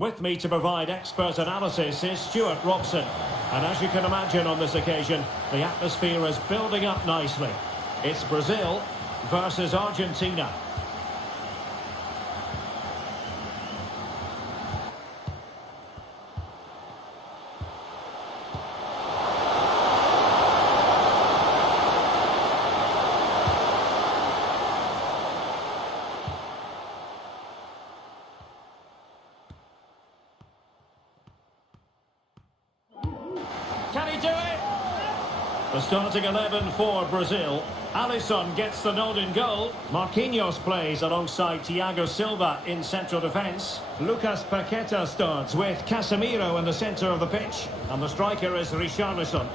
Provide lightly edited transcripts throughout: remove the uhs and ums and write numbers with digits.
With me to provide expert analysis is Stuart Robson. And as you can imagine on this occasion, the atmosphere is building up nicely. It's Brazil versus Argentina. Can he do it? The starting 11 for Brazil. Alisson gets the nod in goal. Marquinhos plays alongside Thiago Silva in central defence. Lucas Paqueta starts with Casemiro in the centre of the pitch. And the striker is Richarlison.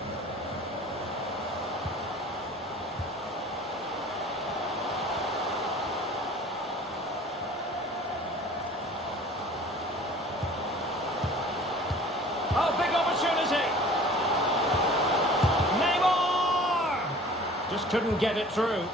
Oh, big opportunity! Just couldn't get it through.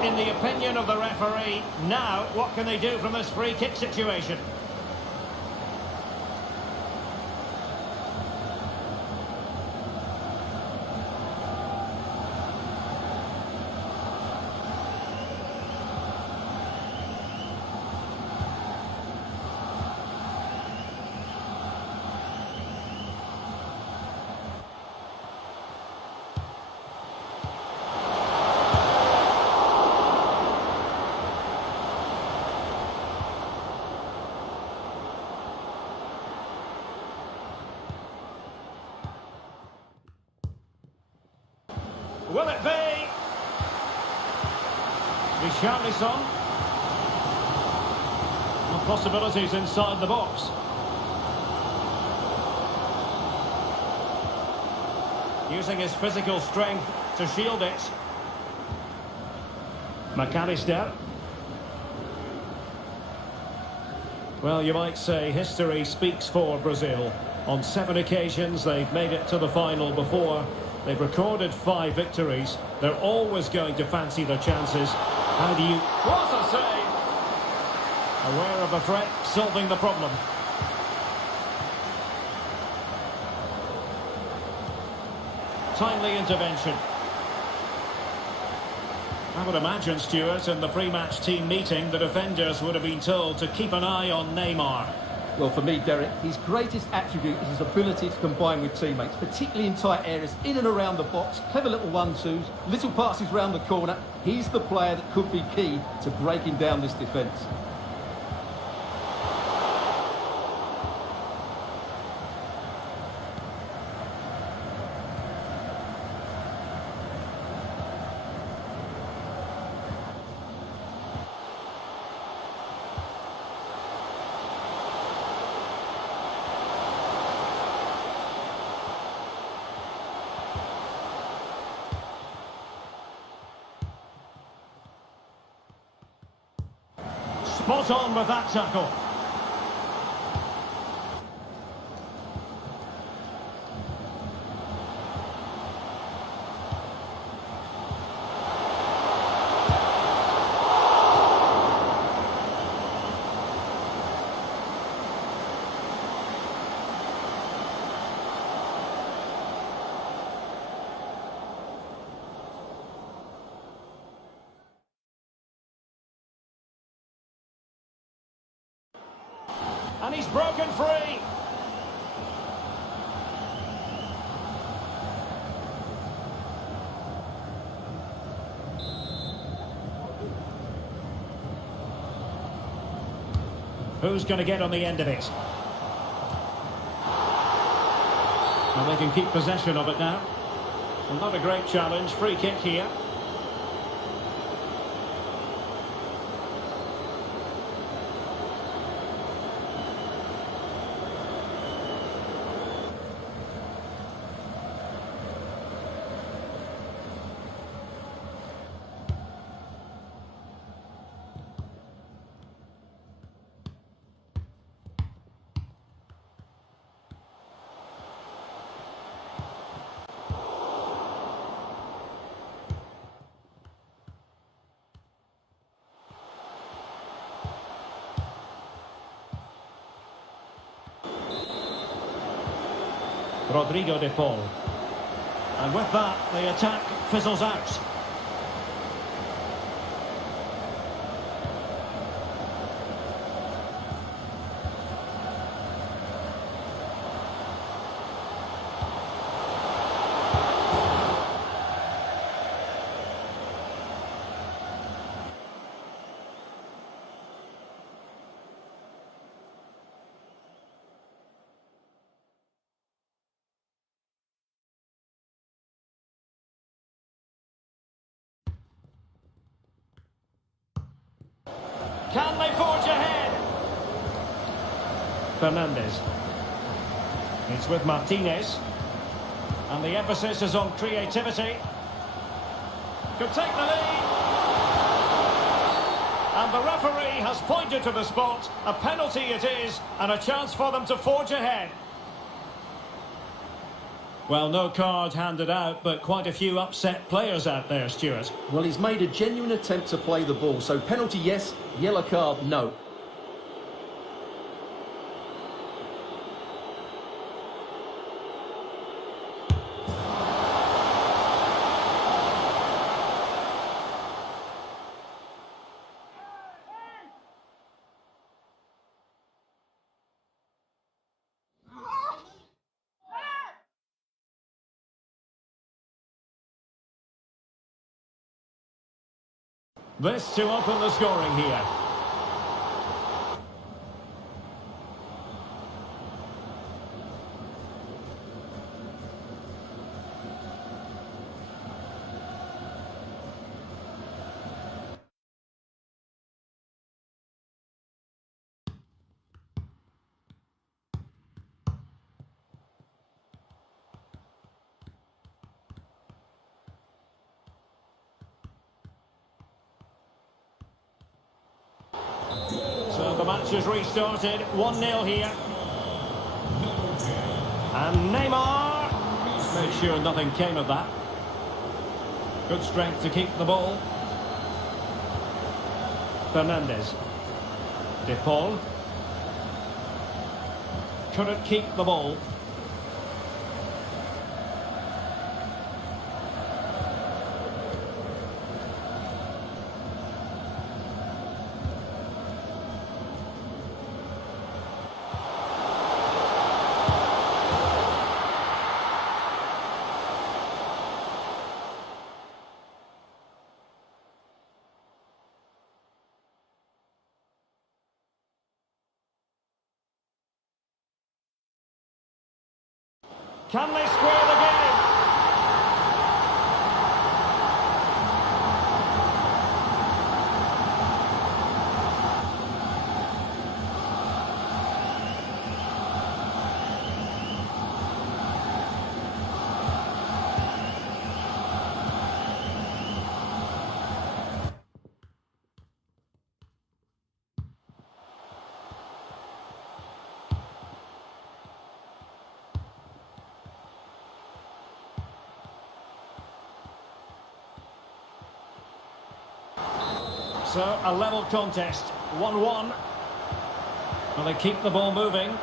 In the opinion of the referee. Now, what can they do from this free kick situation? Will it be? Richarlison. Well, possibilities inside the box. Using his physical strength to shield it. McAllister. Well, you might say history speaks for Brazil. On 7 occasions, they've made it to the final before. They've recorded 5 victories. They're always going to fancy their chances. How do you... What a save! Aware of a threat, solving the problem. Timely intervention. I would imagine, Stuart, in the pre-match team meeting, the defenders would have been told to keep an eye on Neymar. Well, for me, Derek, his greatest attribute is his ability to combine with teammates, particularly in tight areas, in and around the box, clever little 1-2s, little passes round the corner. He's the player that could be key to breaking down this defence. Spot on with that tackle. And he's broken free. Who's going to get on the end of it? And they can keep possession of it now. Well, not a great challenge. Free kick here. Rodrigo de Paul. And with that, the attack fizzles out. Can they forge ahead? Fernandes. It's with Martinez. And the emphasis is on creativity. Could take the lead. And the referee has pointed to the spot. A penalty it is, and a chance for them to forge ahead. Well, no card handed out, but quite a few upset players out there, Stuart. Well, he's made a genuine attempt to play the ball, so penalty yes, yellow card no. This to open the scoring here. So the match has restarted, 1-0 here. And Neymar made sure nothing came of that. Good strength to keep the ball. Fernandes. De Paul. Couldn't keep the ball. Can they square the game? So, a level contest, 1-1. Will they keep the ball moving?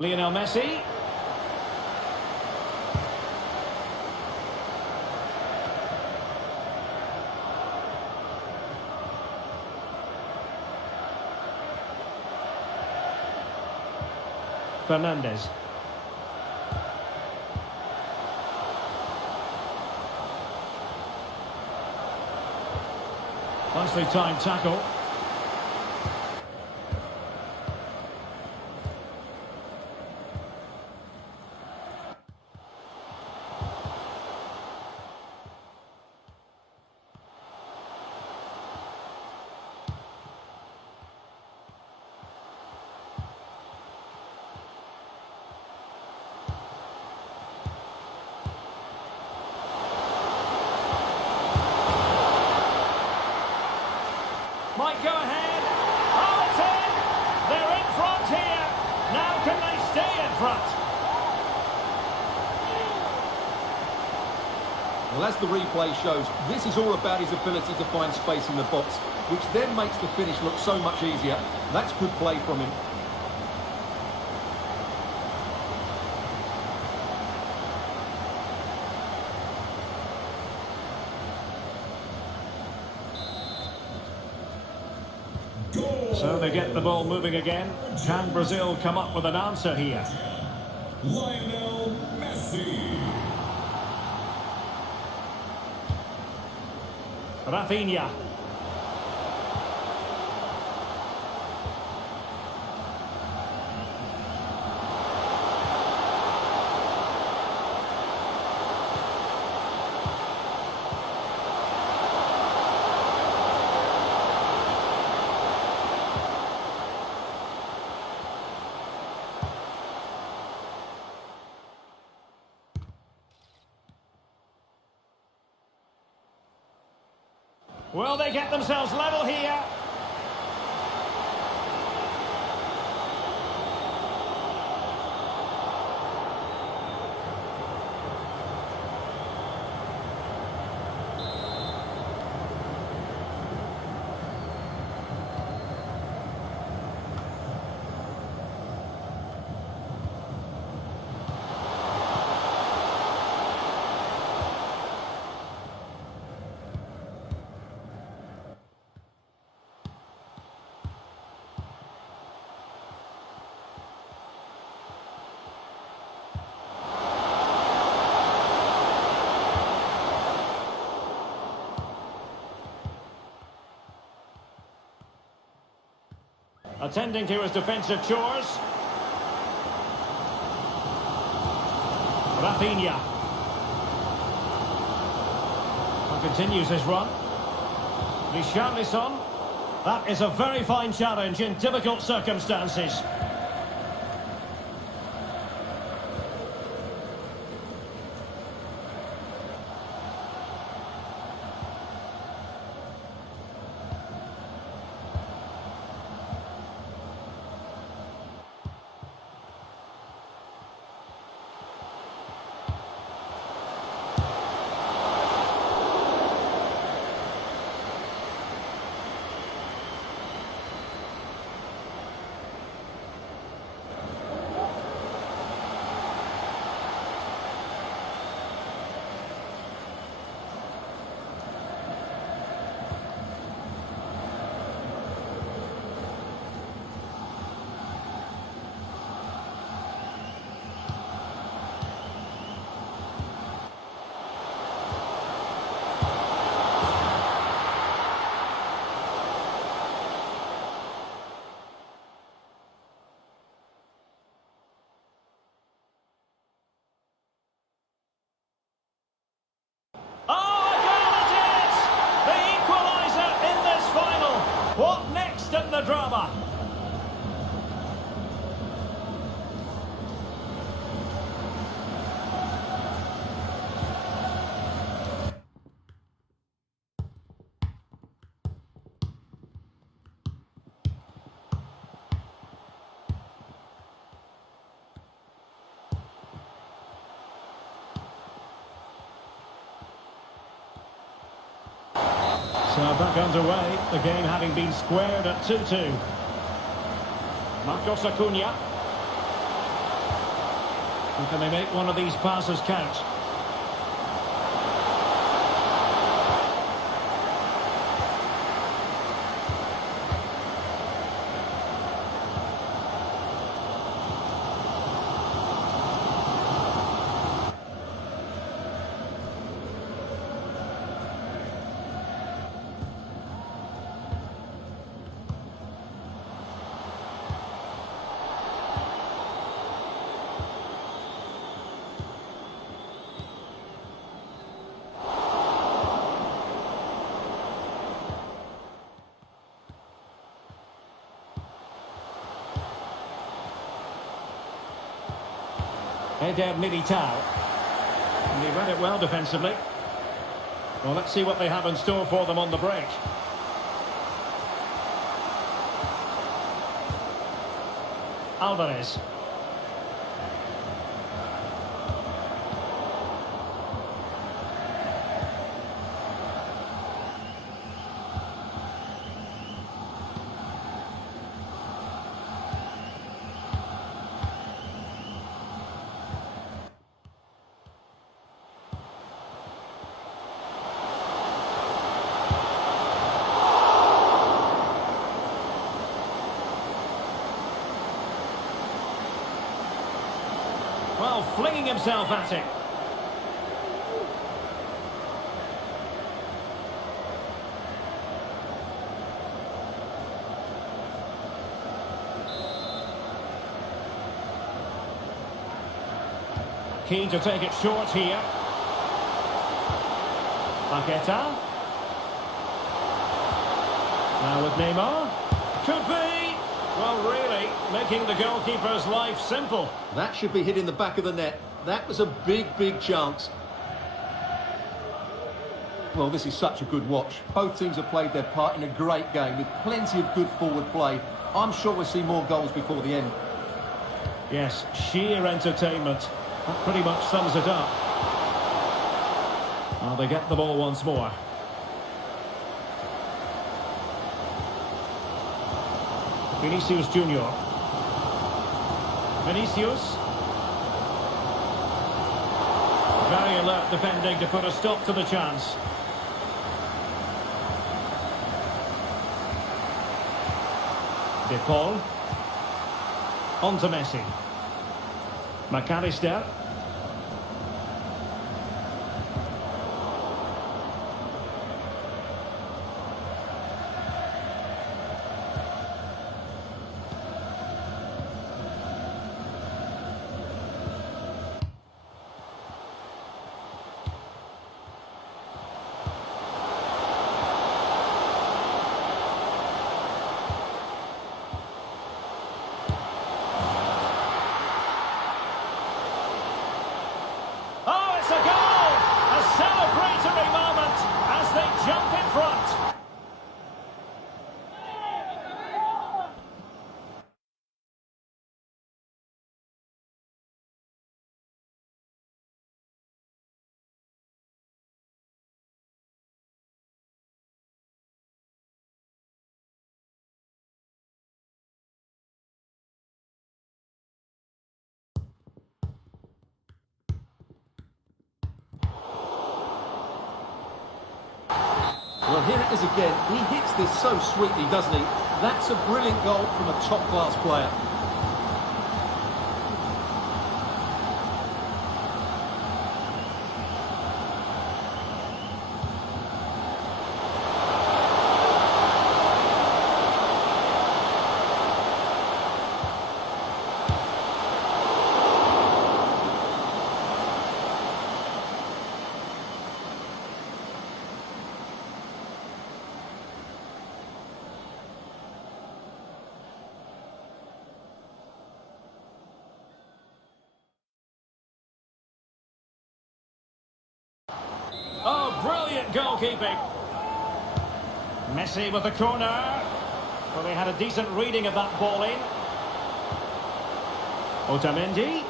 Lionel Messi. Fernandes. Nicely timed tackle. front. Well, as the replay shows, this is all about his ability to find space in the box, which then makes the finish look so much easier. That's good play from him. So they get the ball moving again. Can Brazil come up with an answer here? Lionel Messi. Rafinha. Will they get themselves level here? Attending to his defensive chores. Rafinha. And continues his run. Richarlison. That is a very fine challenge in difficult circumstances. What next in the drama? So back underway, the game having been squared at 2-2. Marcos Acuna. And can they make one of these passes count? Eder Militao. And he read it well defensively. Well, let's see what they have in store for them on the break. Alvarez. Well, flinging himself at it. Keen to take it short here. Paqueta. Now with Neymar. Could be. Well, really, making the goalkeeper's life simple. That should be hitting the back of the net. That was a big, big chance. Well, this is such a good watch. Both teams have played their part in a great game with plenty of good forward play. I'm sure we'll see more goals before the end. Yes, sheer entertainment. That pretty much sums it up. Well, they get the ball once more. Vinicius Junior. Vinicius. Very alert defending to put a stop to the chance. De Paul. On to Messi. McAllister. Oh, it's a goal! A celebratory moment as they jump in front. Well, here it is again. He hits this so sweetly, doesn't he? That's a brilliant goal from a top-class player. Oh, brilliant goalkeeping. Messi with the corner. Well, they had a decent reading of that ball in. Otamendi.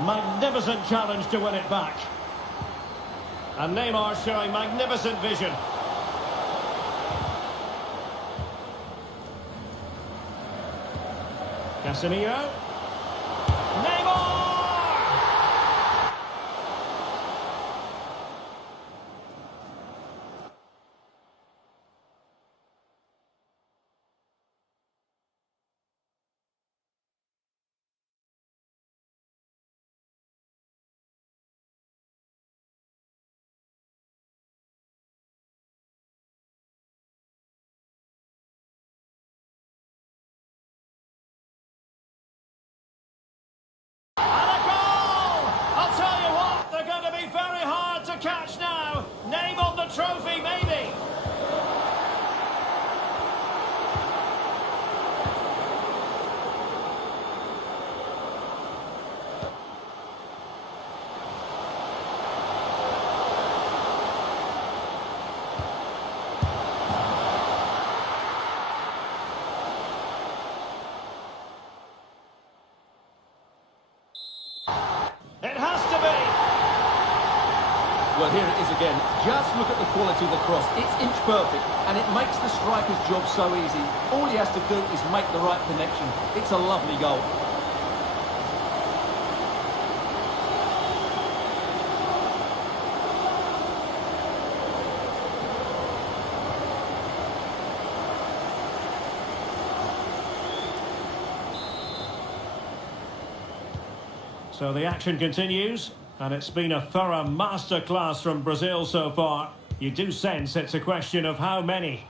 Magnificent challenge to win it back. And Neymar showing magnificent vision. Casemiro. Neymar! And a goal! I'll tell you what, they're going to be very hard to catch now. Name on the trophy, maybe. It has to be. Well, here it is again. Just look at the quality of the cross. It's inch perfect, and it makes the striker's job so easy. All he has to do is make the right connection. It's a lovely goal. So the action continues, and it's been a thorough masterclass from Brazil so far. You do sense it's a question of how many.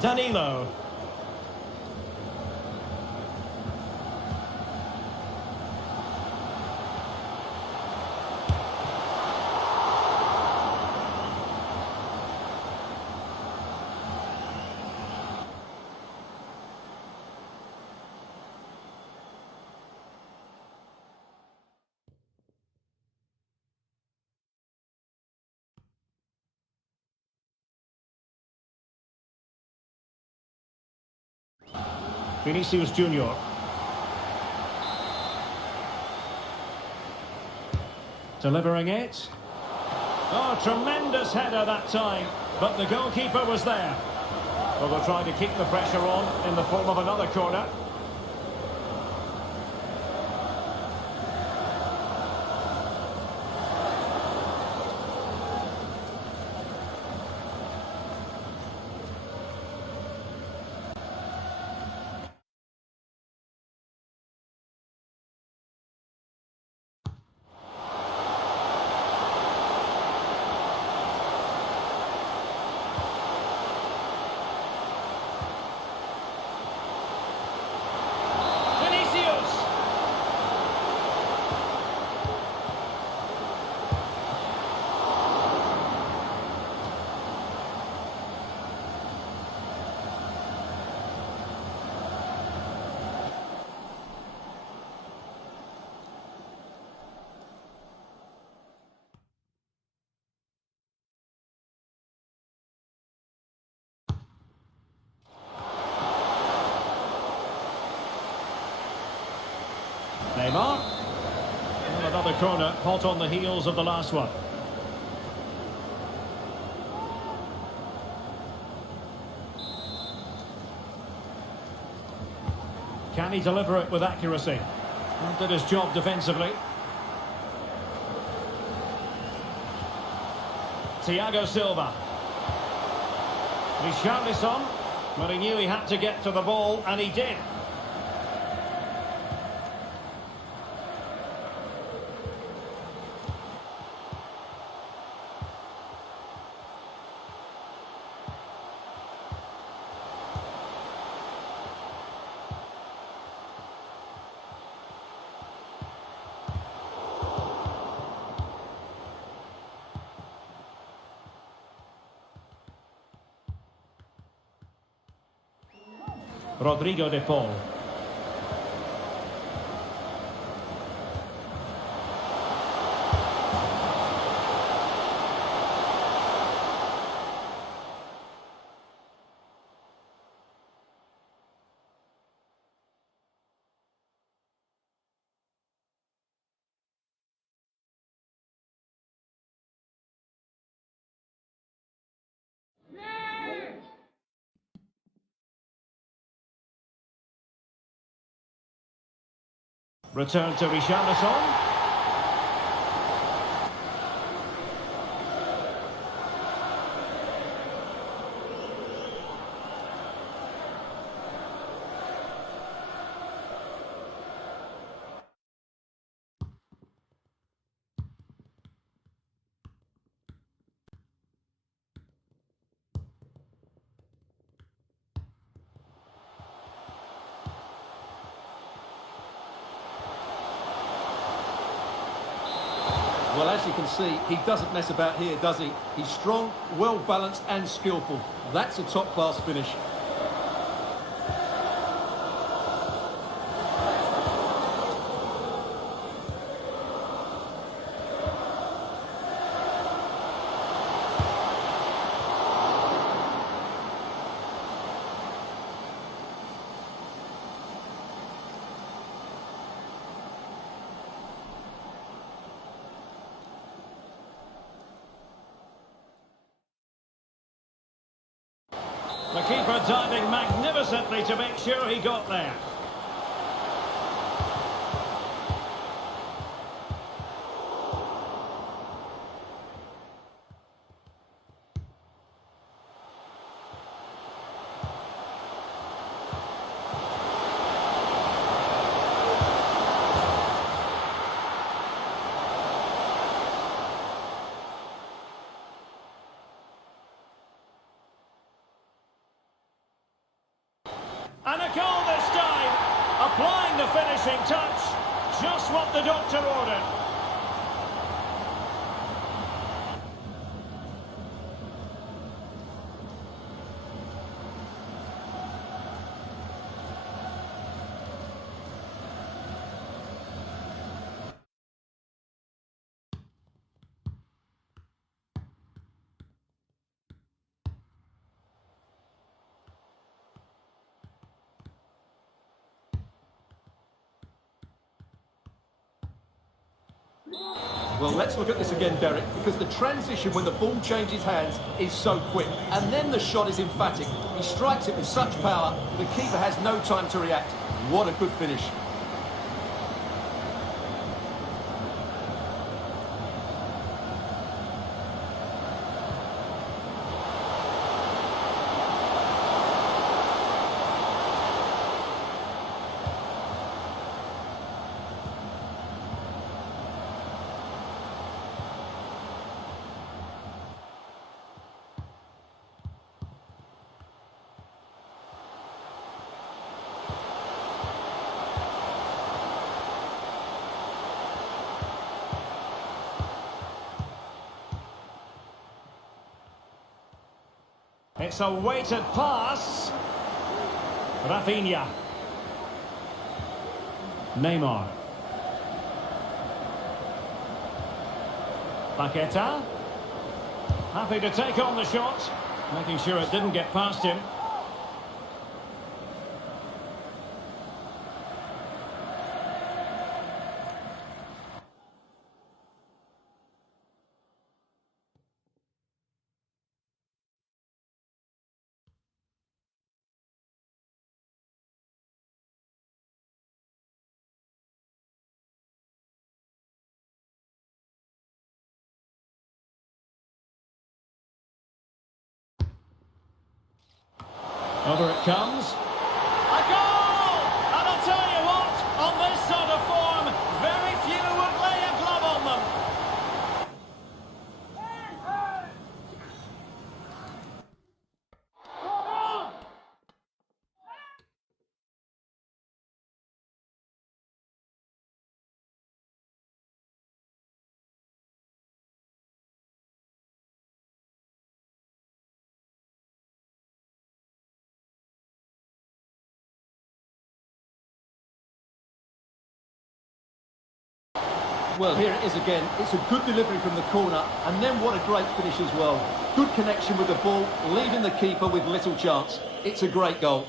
Danilo. Vinicius Junior. Delivering it. Oh, tremendous header that time, but the goalkeeper was there. Well, they'll try to keep the pressure on in the form of another corner. Neymar. And another corner, hot on the heels of the last one. Can he deliver it with accuracy? And did his job defensively. Thiago Silva. Richarlison, but he knew he had to get to the ball, and he did. Rodrigo de Paul. Return to Richarlison. Well, as you can see, he doesn't mess about here, does he? He's strong, well-balanced and skillful. That's a top-class finish. The keeper diving magnificently to make sure he got there. And a goal this time, applying the finishing touch, just what the doctor ordered. Well, let's look at this again, Derek, because the transition when the ball changes hands is so quick. And then the shot is emphatic. He strikes it with such power, the keeper has no time to react. What a good finish. It's a weighted pass. Rafinha. Neymar. Paqueta. Happy to take on the shot, making sure it didn't get past him. Over it comes. A goal! And I'll tell you what, on this sort of form, very few would lay a glove on them. Well, here it is again. It's a good delivery from the corner, and then what a great finish as well. Good connection with the ball, leaving the keeper with little chance. It's a great goal.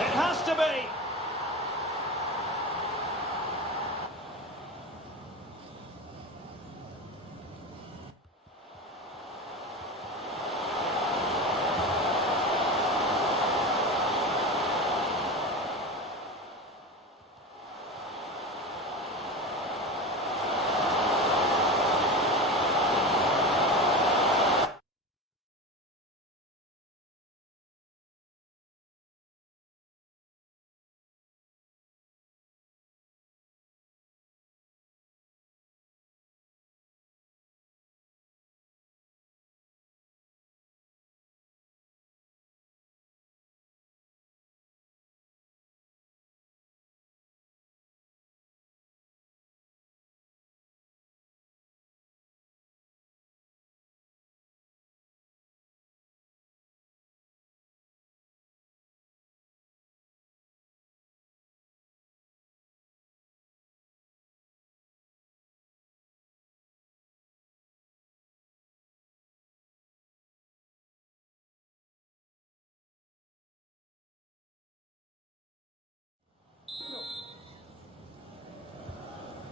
It has to be.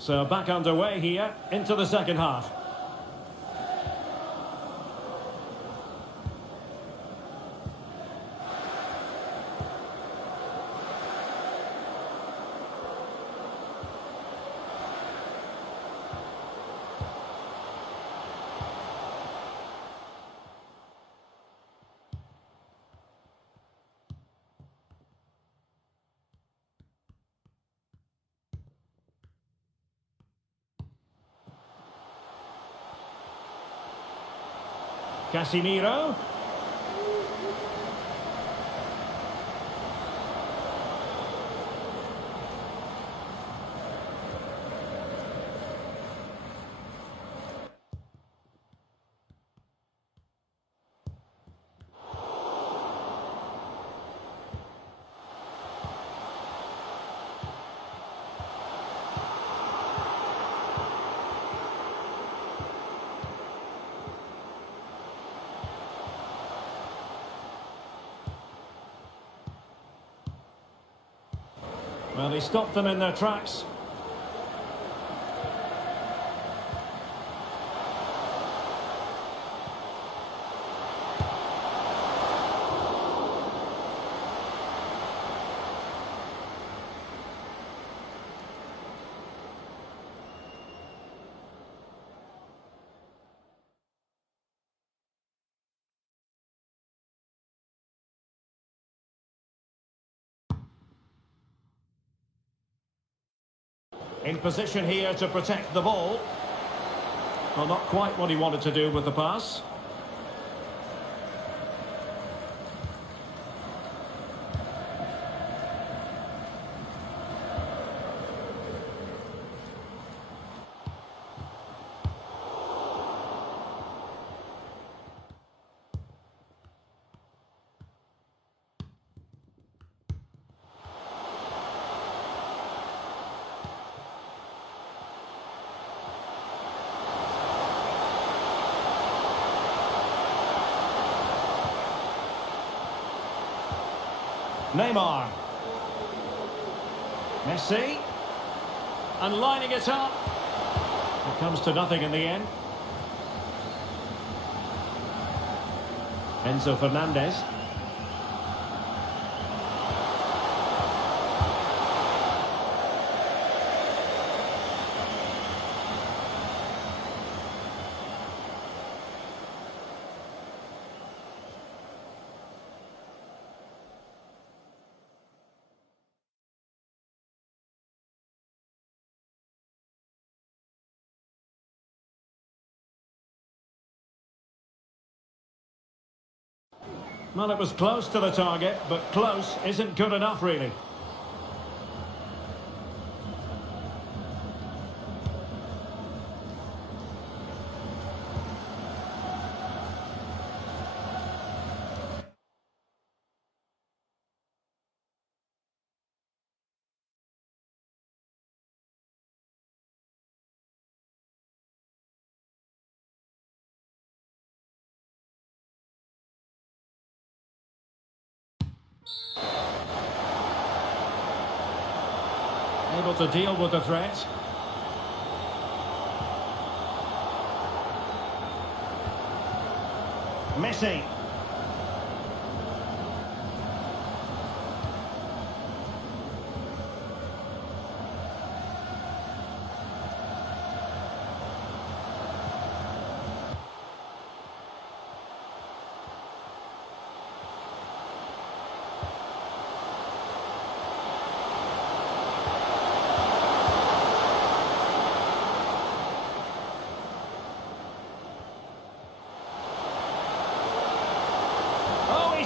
So back underway here into the second half. Casemiro. Well, he stopped them in their tracks. In position here to protect the ball. Well, not quite what he wanted to do with the pass. Neymar. Messi. And lining it up. It comes to nothing in the end. Enzo Fernandez. Well, it was close to the target, but close isn't good enough, really. Able to deal with the threat. Messi.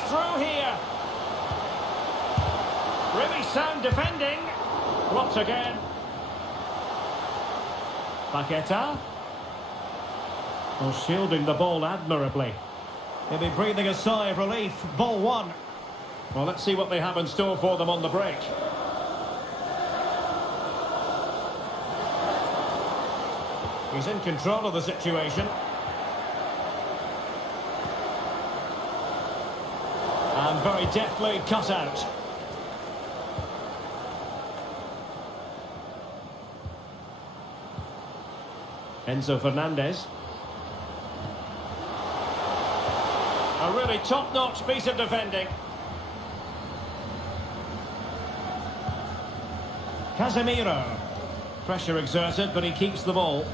Through here. Really sound defending. Blocked again. Paqueta. Well, shielding the ball admirably. He'll be breathing a sigh of relief. Ball one. Well, let's see what they have in store for them on the break. He's in control of the situation. And very deftly cut out. Enzo Fernandez. A really top-notch piece of defending. Casemiro. Pressure exerted, but he keeps the ball.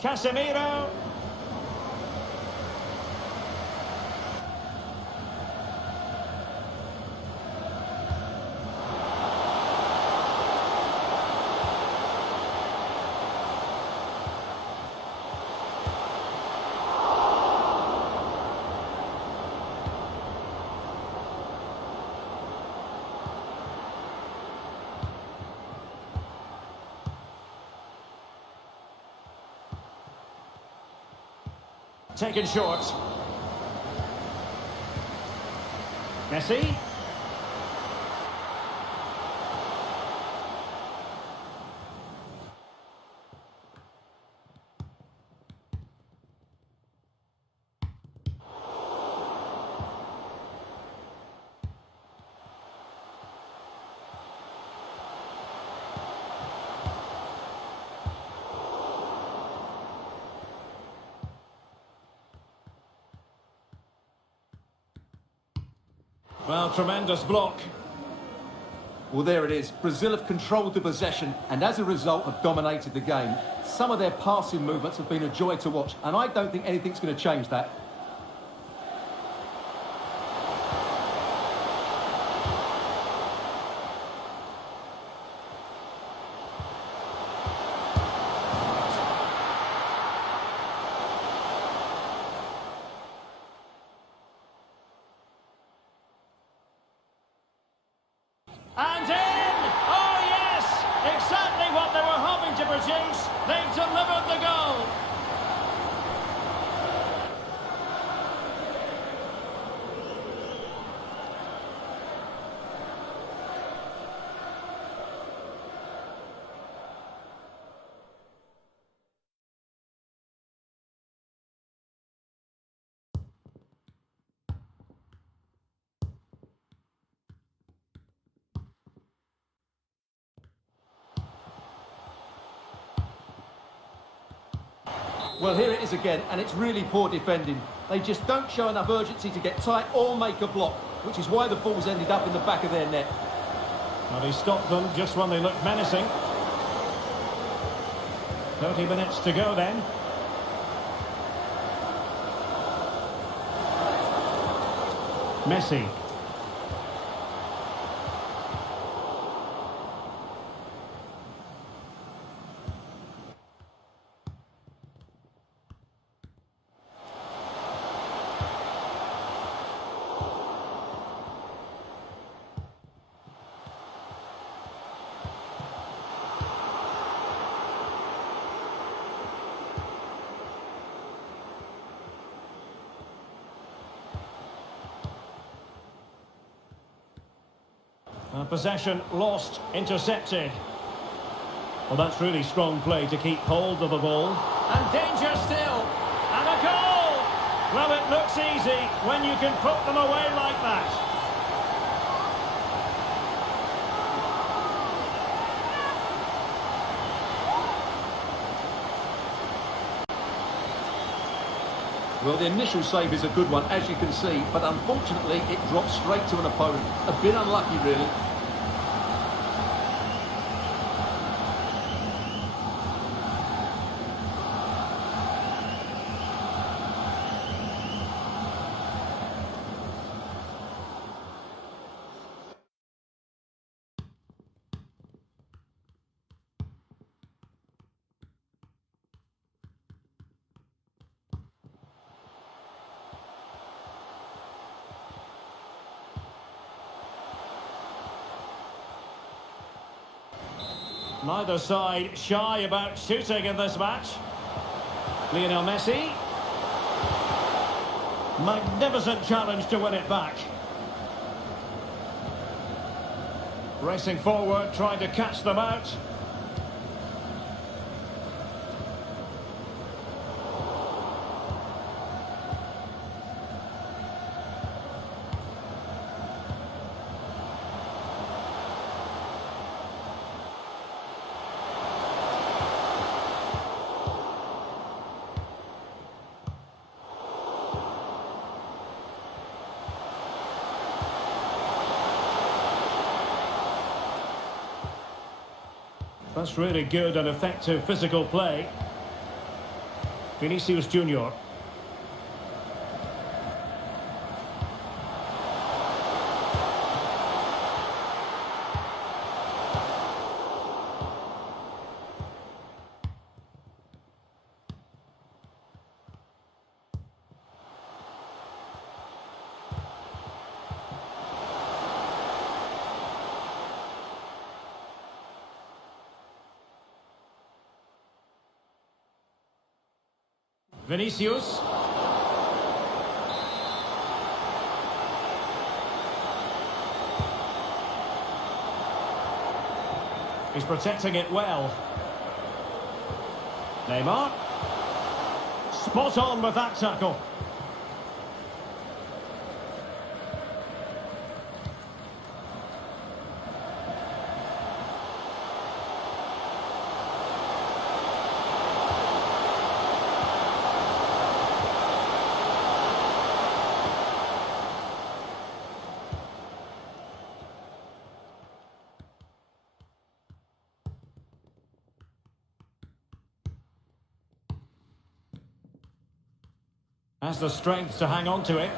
Casemiro. Taken short. Messi. Well, tremendous block. Well, there it is. Brazil have controlled the possession and as a result have dominated the game. Some of their passing movements have been a joy to watch and I don't think anything's going to change that. And in! Oh yes! Exactly what they were hoping to produce. They've delivered the goal. Well, here it is again, and it's really poor defending. They just don't show enough urgency to get tight or make a block, which is why the ball's ended up in the back of their net. Well, he stopped them just when they looked menacing. 30 minutes to go then. Messi. Possession lost, intercepted. Well, that's really strong play to keep hold of the ball. And danger still. And a goal! Well, it looks easy when you can put them away like that. Well, the initial save is a good one, as you can see, but unfortunately it dropped straight to an opponent. A bit unlucky, really. Neither side shy about shooting in this match. Lionel Messi. Magnificent challenge to win it back. Racing forward, trying to catch them out. That's really good and effective physical play. Vinicius Junior. Vinicius. He's protecting it well. Neymar. Spot on with that tackle. Has the strength to hang on to it.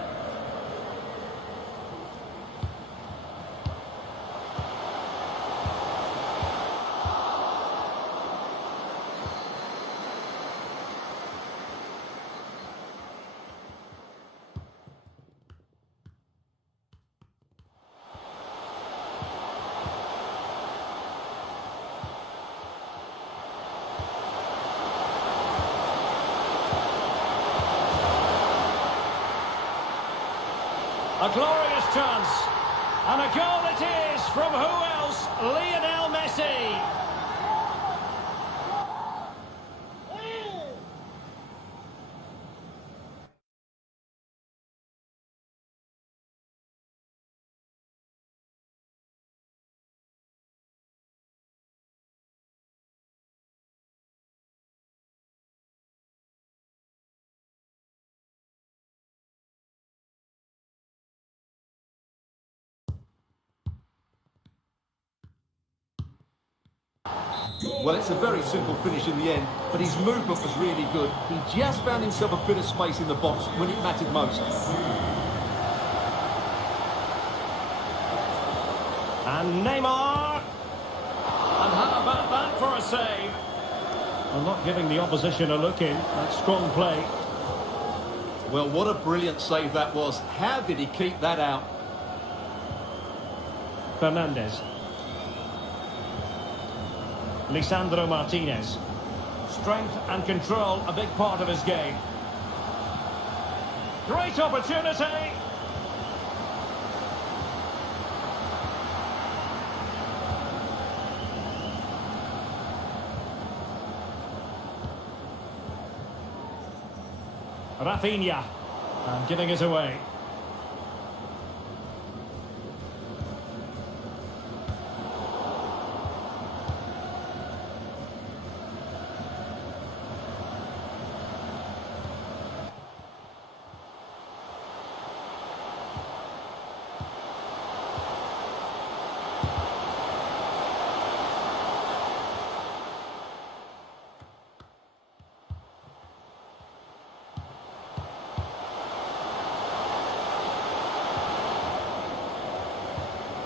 A glorious chance. And a goal it is from who else? Lionel Messi. Well, it's a very simple finish in the end, but his movement was really good. He just found himself a bit of space in the box when it mattered most. And Neymar. And how about that for a save? Well, not giving the opposition a look in. That's strong play. Well, what a brilliant save that was. How did he keep that out? Fernandez. Lisandro Martinez. Strength and control, a big part of his game. Great opportunity. Rafinha. And giving it away.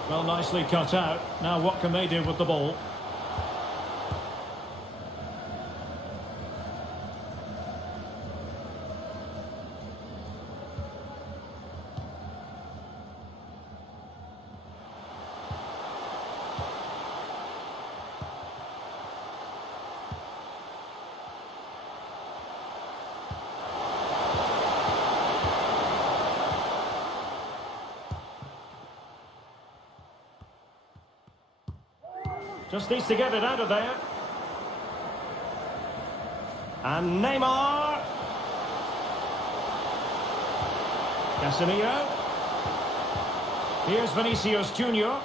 Well, nicely cut out. Now what can they do with the ball? Just needs to get it out of there. And Neymar. Casemiro. Here's Vinicius Junior.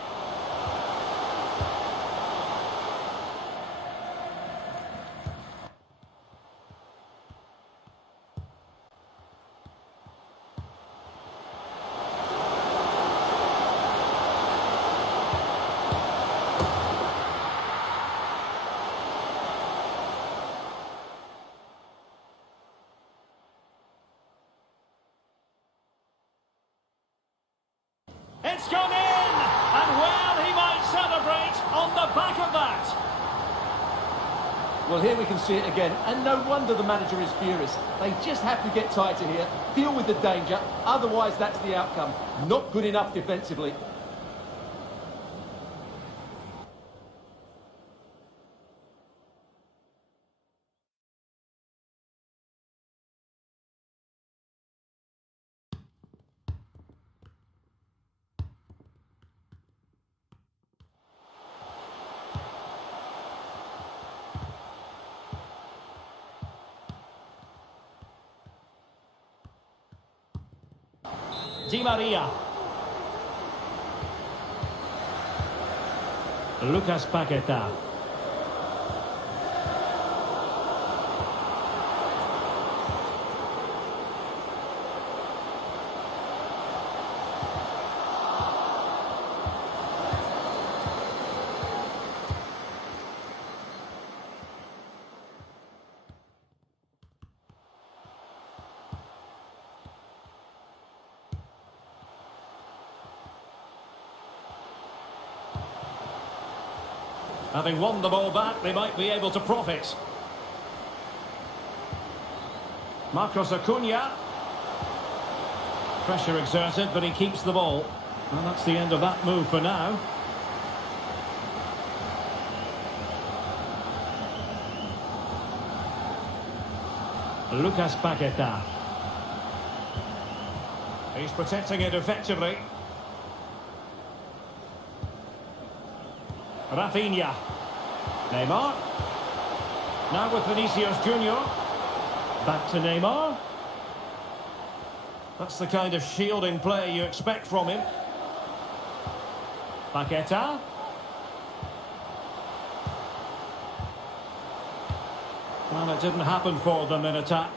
It's gone in! And well, he might celebrate on the back of that. Well, here we can see it again, and no wonder the manager is furious. They just have to get tighter here, deal with the danger, otherwise that's the outcome. Not good enough defensively. Di Maria. Lucas Paqueta. Having won the ball back, they might be able to profit. Marcos Acuna. Pressure exerted, but he keeps the ball. Well, that's the end of that move for now. Lucas Paqueta. He's protecting it effectively. Rafinha. Neymar. Now with Vinicius Junior. Back to Neymar. That's the kind of shielding play you expect from him. Paqueta. Well, it didn't happen for them in attack.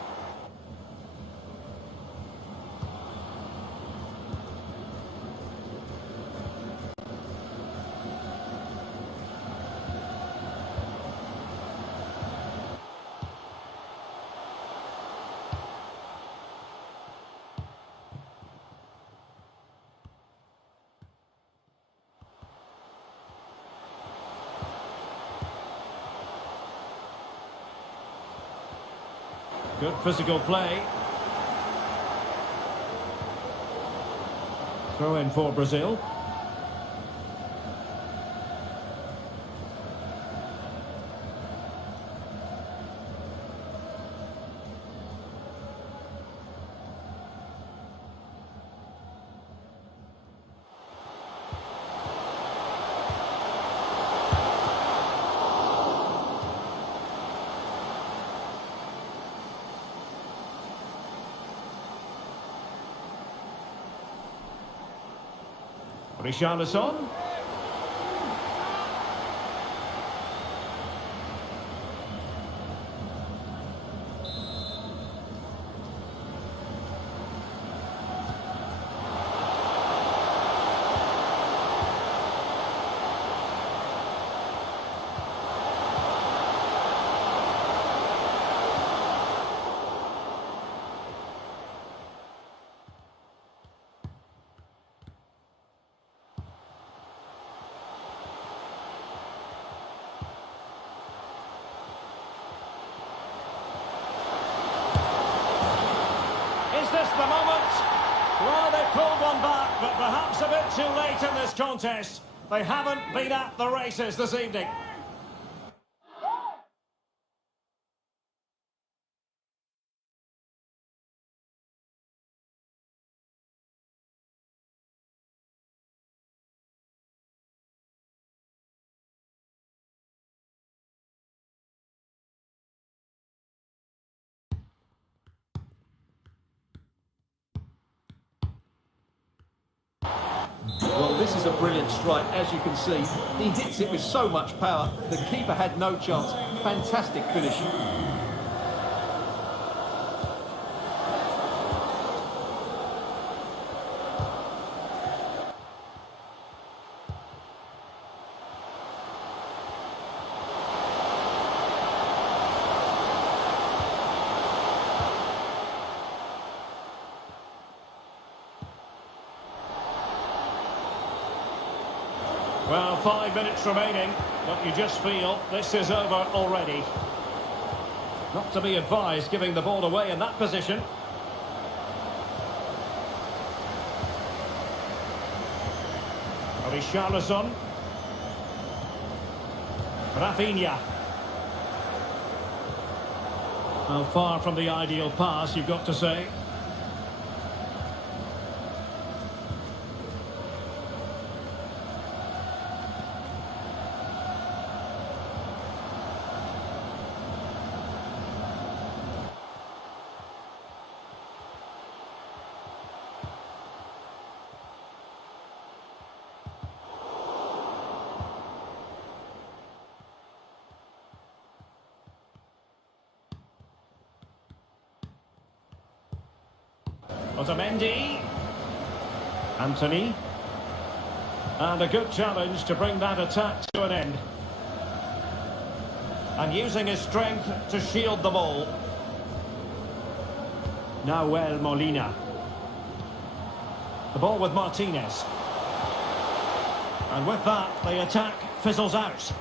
Good physical play. Throw in for Brazil. Richarlison. Is this the moment? Well, they pulled one back, but perhaps a bit too late in this contest. They haven't been at the races this evening. Well, this is a brilliant strike, as you can see. He hits it with so much power. The keeper had no chance. Fantastic finish. Well, 5 minutes remaining, but you just feel this is over already. Not to be advised giving the ball away in that position. Richarlison. Rafinha. Well, far from the ideal pass, you've got to say. Otamendi. Anthony. And a good challenge to bring that attack to an end. And using his strength to shield the ball. Nahuel Molina. The ball with Martinez. And with that, the attack fizzles out.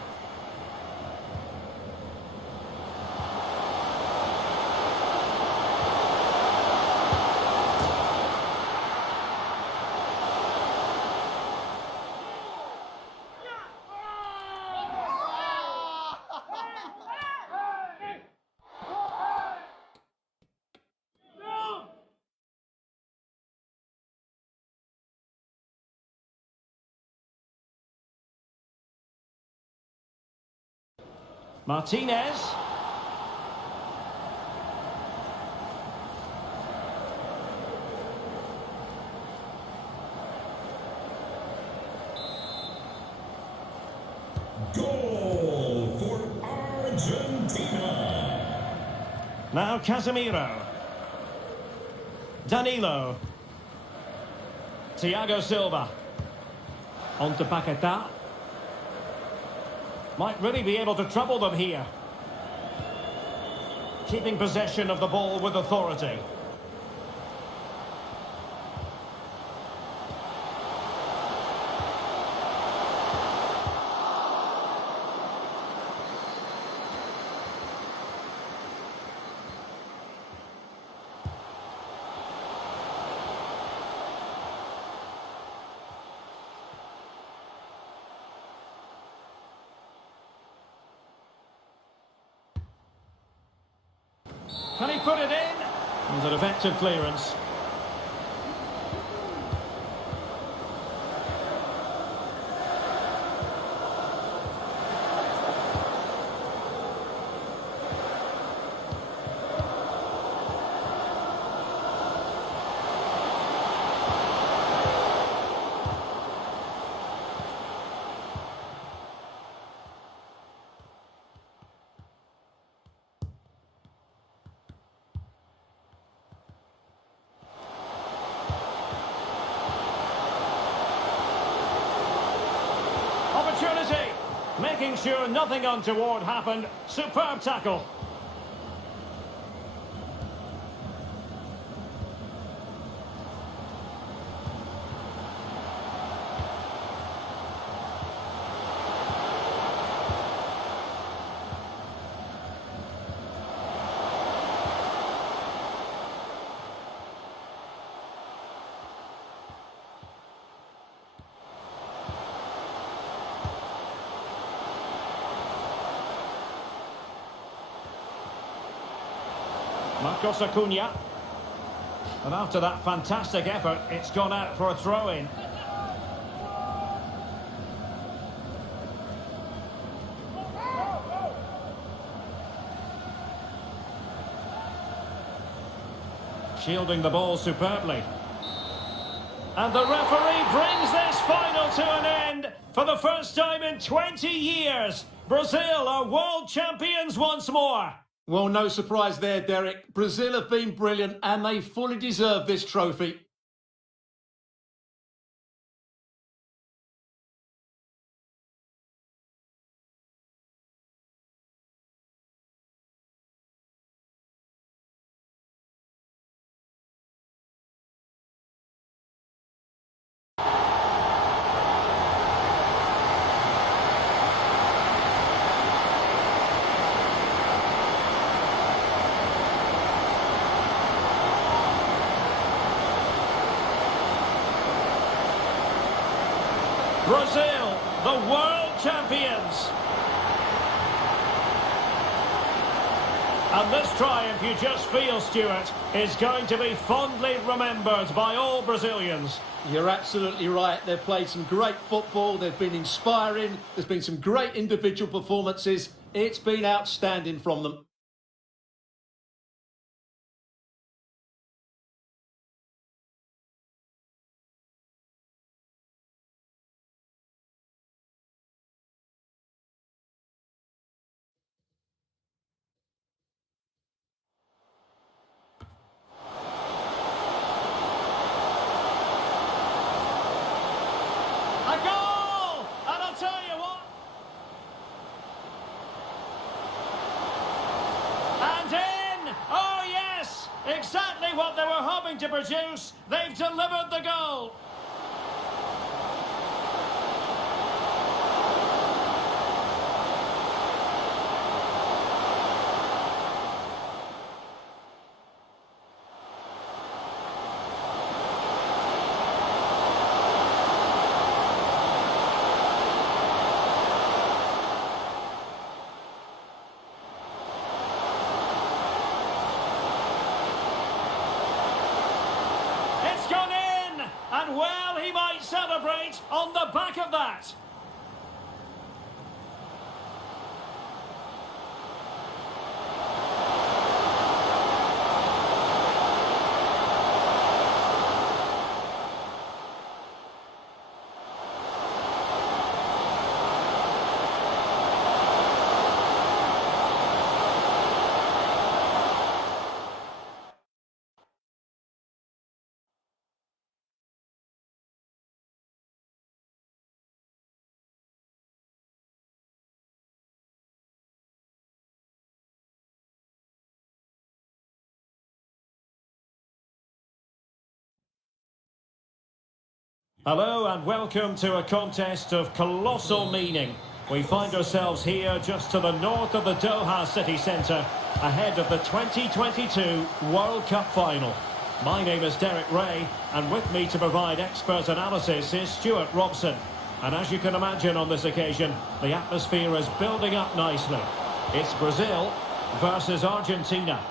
Martinez. Goal for Argentina. Now Casemiro. Danilo. Thiago Silva. On to Paquetá. Might really be able to trouble them here. Keeping possession of the ball with authority. Can he put it in? And an effective clearance. Opportunity, making sure nothing untoward happened. Superb tackle. Marcos Acuna. And after that fantastic effort, it's gone out for a throw-in. Shielding the ball superbly. And the referee brings this final to an end. For the first time in 20 years, Brazil are world champions once more. Well, no surprise there, Derek. Brazil have been brilliant and they fully deserve this trophy. Brazil, the world champions. And this triumph, you just feel, Stuart, is going to be fondly remembered by all Brazilians. You're absolutely right. They've played some great football. They've been inspiring. There's been some great individual performances. It's been outstanding from them. A goal! And I'll tell you what. And in! Oh yes! Exactly what they were hoping to produce. They've delivered the goal. It's gone in! And well, he might celebrate on the back of that. Hello and welcome to a contest of colossal meaning. We find ourselves here just to the north of the Doha city centre, ahead of the 2022 World Cup final. My name is Derek Ray, and with me to provide expert analysis is Stuart Robson. And as you can imagine on this occasion, the atmosphere is building up nicely. It's Brazil versus Argentina.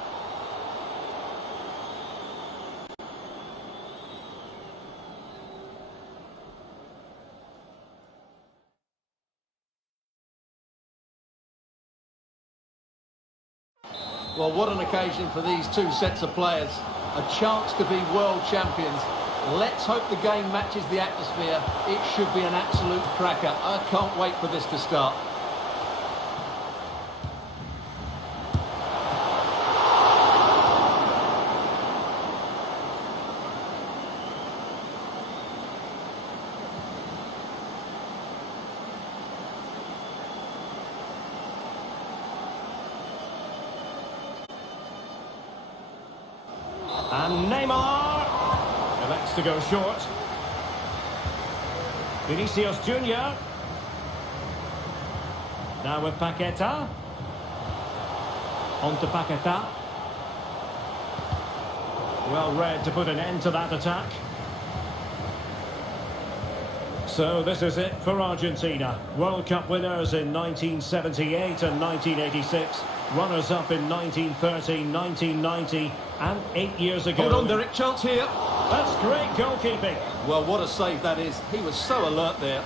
Well, what an occasion for these two sets of players. A chance to be world champions. Let's hope the game matches the atmosphere. It should be an absolute cracker. I can't wait for this to start. And Neymar elects to go short. Vinicius Junior. Now with Paqueta. On to Paqueta. Well read to put an end to that attack. So this is it for Argentina. World Cup winners in 1978 and 1986. Runners-up in 1930, 1990 and 8 years ago. Hold on, Derek, chance here. That's great goalkeeping. Well, what a save that is. He was so alert there.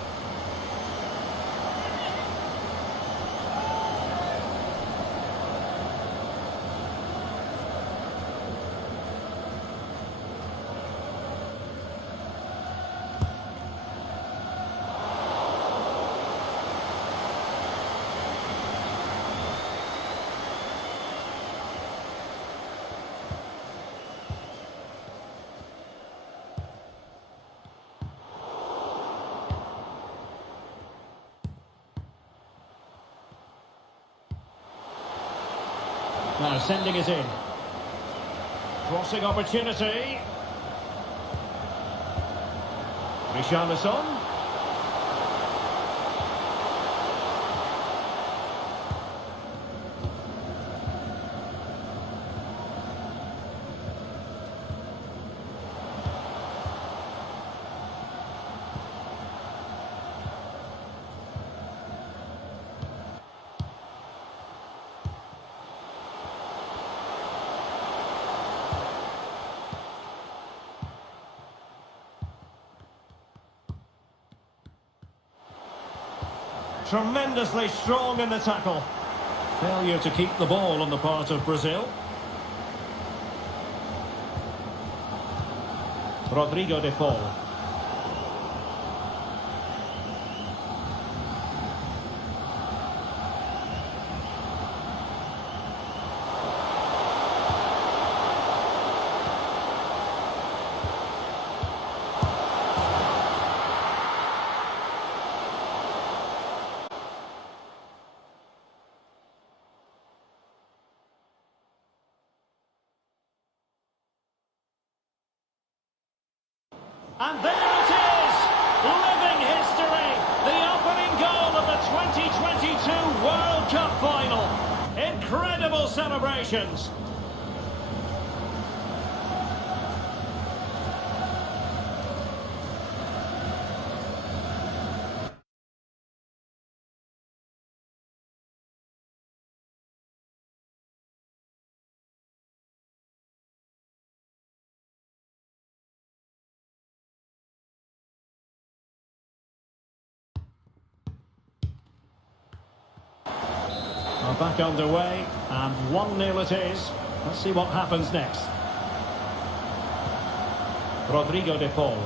Now sending it in. Crossing opportunity. Richarlison. Tremendously strong in the tackle. Failure to keep the ball on the part of Brazil. Rodrigo de Paul. And there it is! Living history! The opening goal of the 2022 World Cup final. Incredible celebrations. Are back underway, and 1-0 it is. Let's see what happens next. Rodrigo de Paul.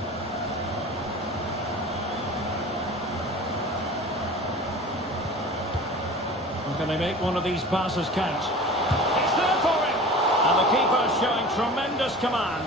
Can they make one of these passes count? It's there for him! And the keeper showing tremendous command.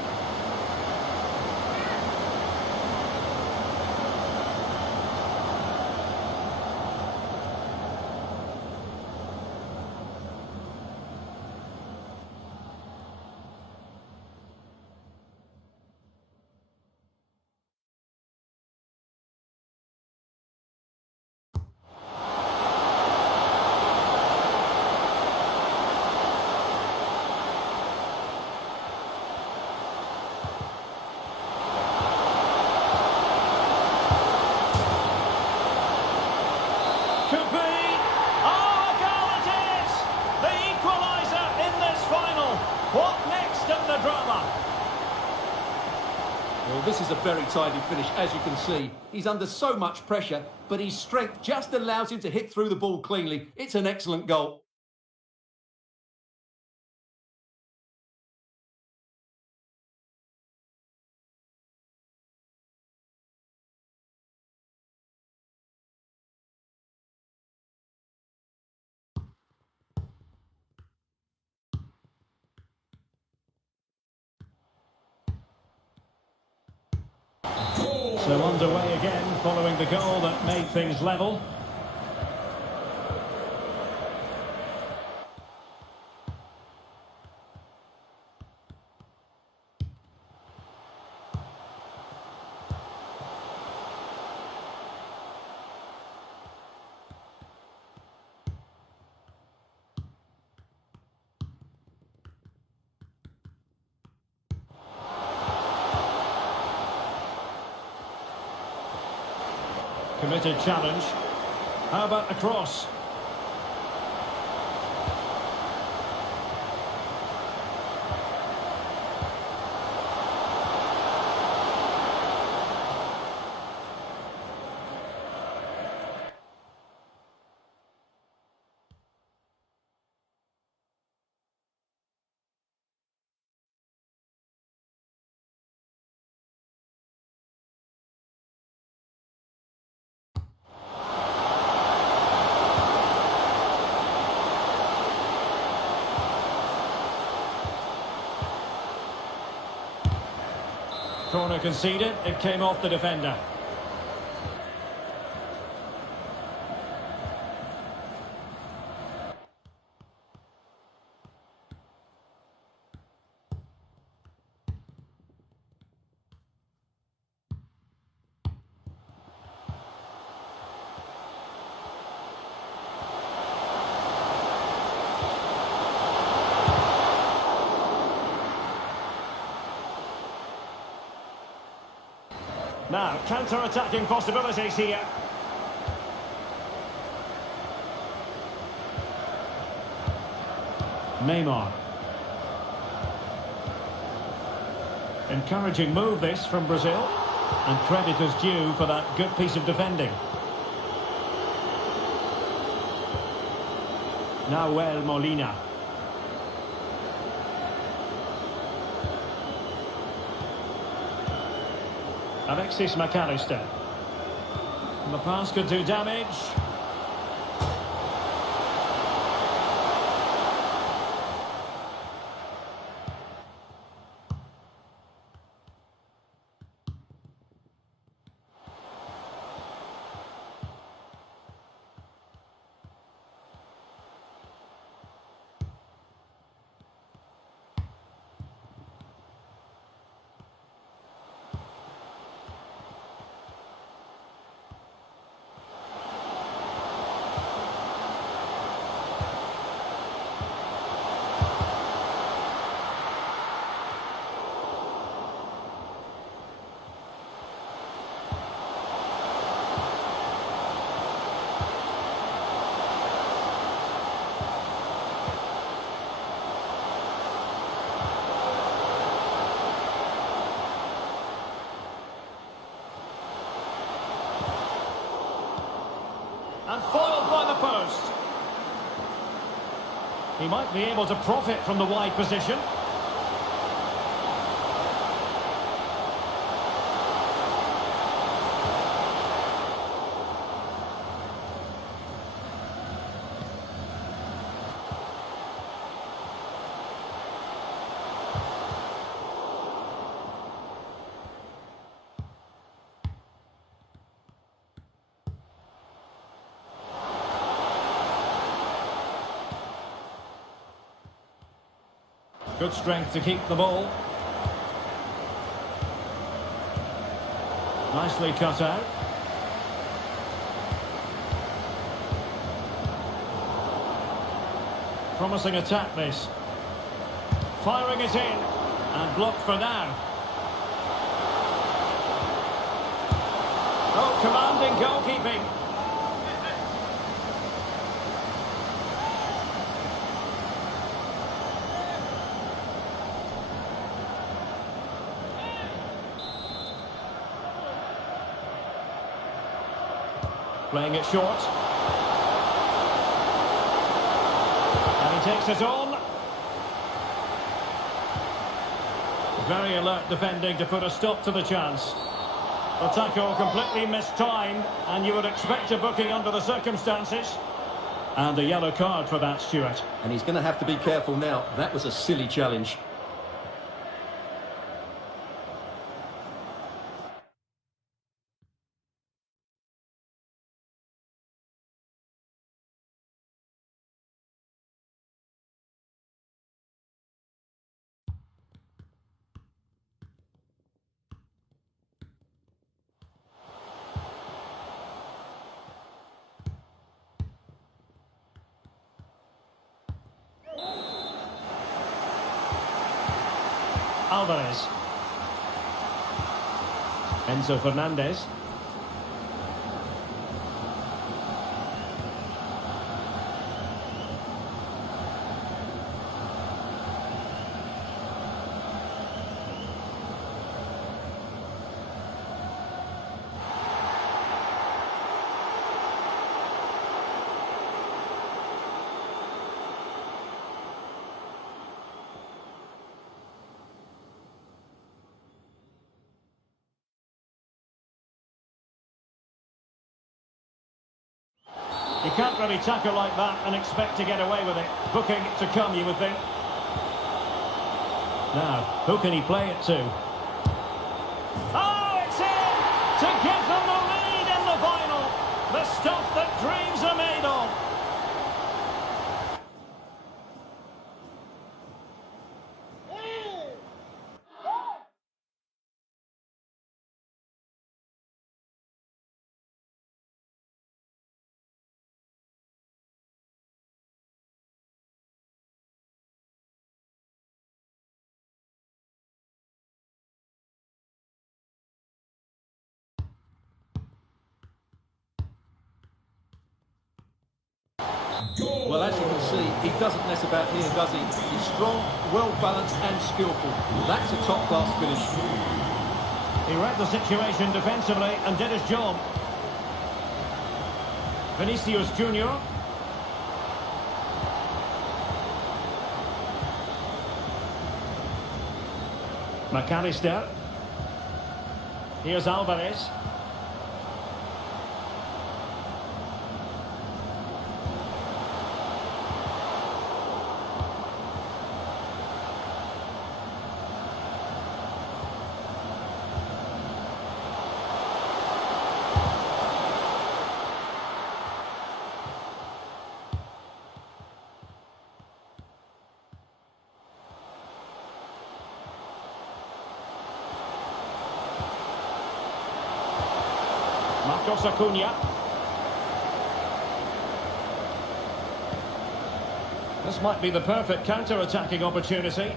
Could be. Oh, a goal it is! The equaliser in this final. What next in the drama? Well, this is a very tidy finish, as you can see. He's under so much pressure, but his strength just allows him to hit through the ball cleanly. It's an excellent goal. So underway again, following the goal that made things level. Committed challenge. How about the cross? Corner conceded, it came off the defender. Now, counter-attacking possibilities here. Neymar. Encouraging move this from Brazil. And credit is due for that good piece of defending. Nahuel Molina. Alexis McAllister. And the pass could do damage. And foiled by the post. He might be able to profit from the wide position. Good strength to keep the ball. Nicely cut out. Promising attack this. Firing it in. And blocked for now. Oh, commanding goalkeeping. Playing it short. And he takes it on. Very alert defending to put a stop to the chance. The tackle completely mistimed, and you would expect a booking under the circumstances. And a yellow card for that, Stuart. And he's going to have to be careful now. That was a silly challenge. Alvarez. Enzo Fernandez. You can't really tackle like that and expect to get away with it. Booking to come, you would think. Now, who can he play it to? Oh, it's in! To give them the lead in the final! The stuff that dreams are made of! Well, as you can see, he doesn't mess about here, does he? He's strong, well-balanced and skillful. That's a top-class finish. He read the situation defensively and did his job. Vinicius Junior. McAllister. Here's Alvarez. Marcos Acuna. This might be the perfect counter-attacking opportunity.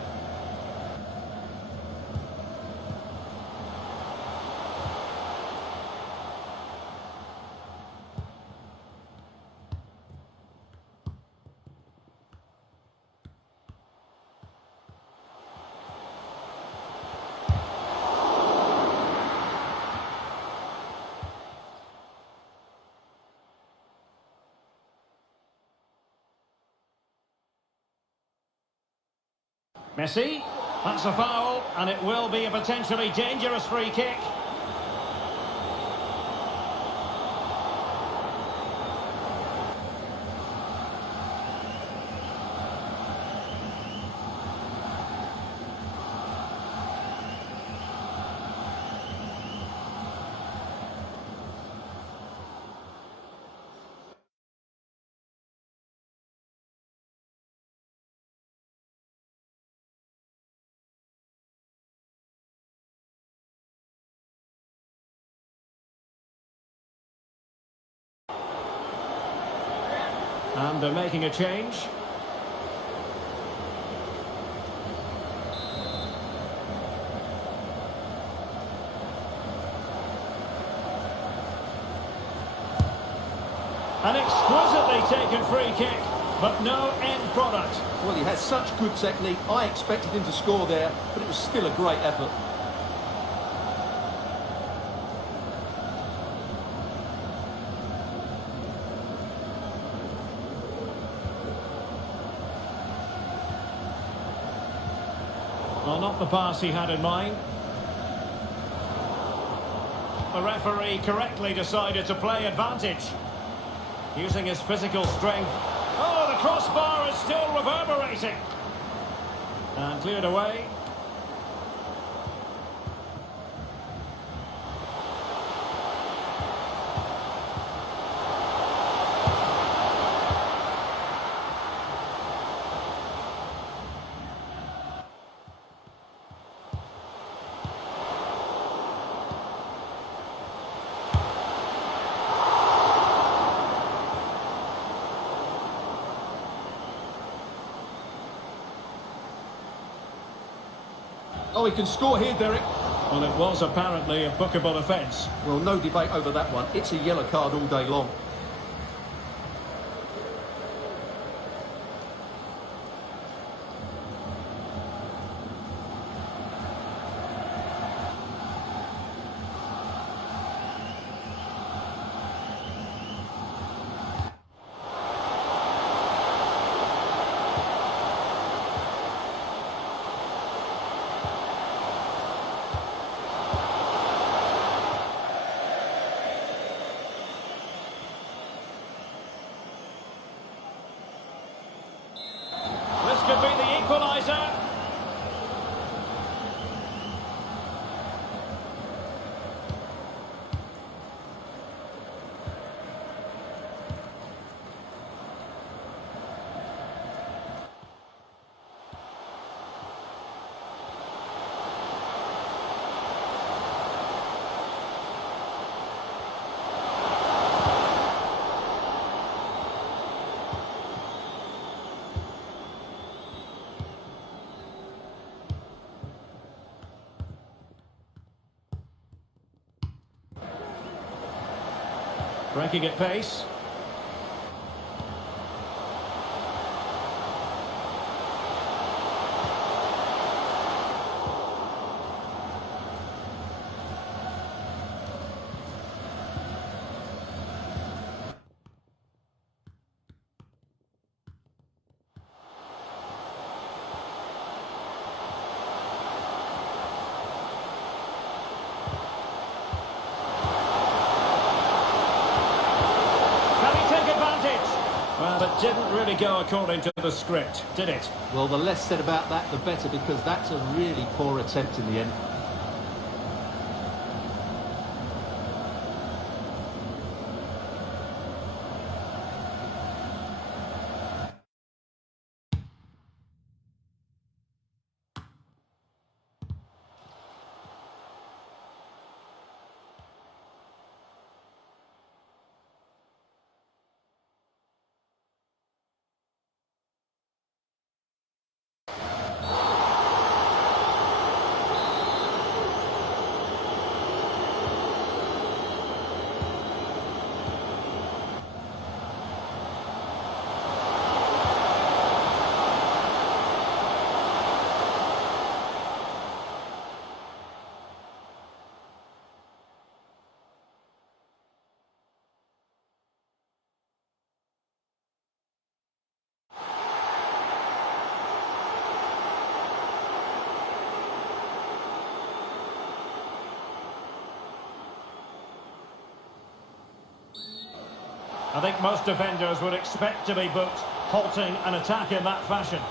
Messi, that's a foul, and it will be a potentially dangerous free kick. And they're making a change. An exquisitely taken free kick, but no end product. Well, he has such good technique. I expected him to score there, but it was still a great effort. Well, not the pass he had in mind. The referee correctly decided to play advantage, using his physical strength. Oh, the crossbar is still reverberating. And cleared away. Oh, he can score here, Derek. Well, it was apparently a bookable offence. Well, no debate over that one. It's a yellow card all day long. This could be the equaliser. Breaking at pace. really go according to the script, did it? Well, the less said about that, the better, because that's a really poor attempt in the end. I think most defenders would expect to be booked, halting an attack in that fashion.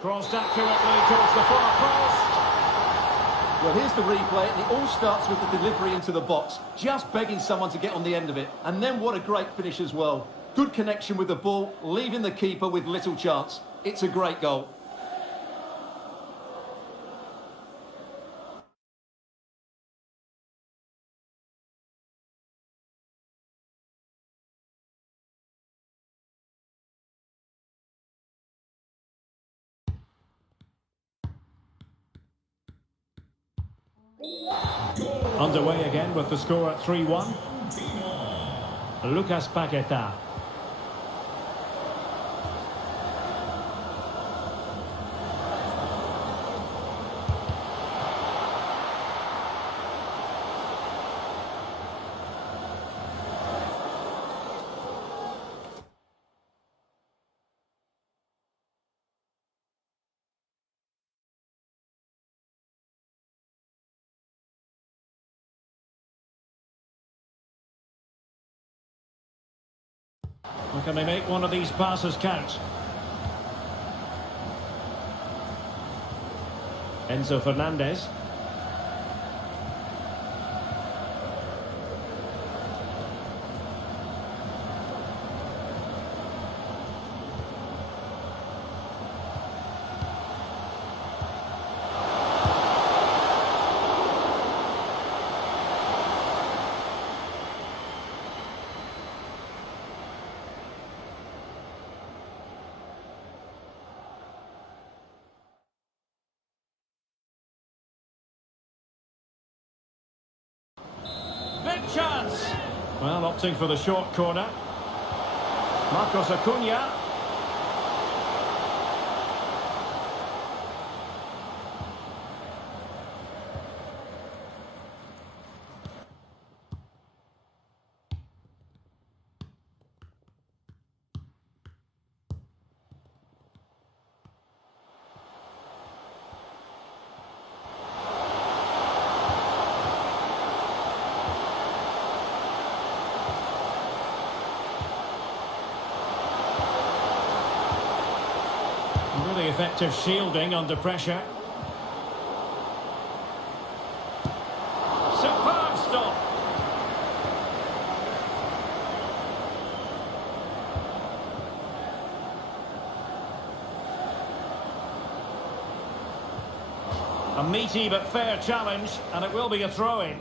Crossed accurately towards the far post. Well, here's the replay, and it all starts with the delivery into the box, just begging someone to get on the end of it. And then what a great finish as well. Good connection with the ball, leaving the keeper with little chance. It's a great goal. Underway again with the score at 3-1. Lucas Paqueta. Well, can they make one of these passes count? Enzo Fernandez. Big chance. Well, opting for the short corner. Marcos Acuna. Really effective shielding under pressure. Superb stop. A meaty but fair challenge, and it will be a throw-in.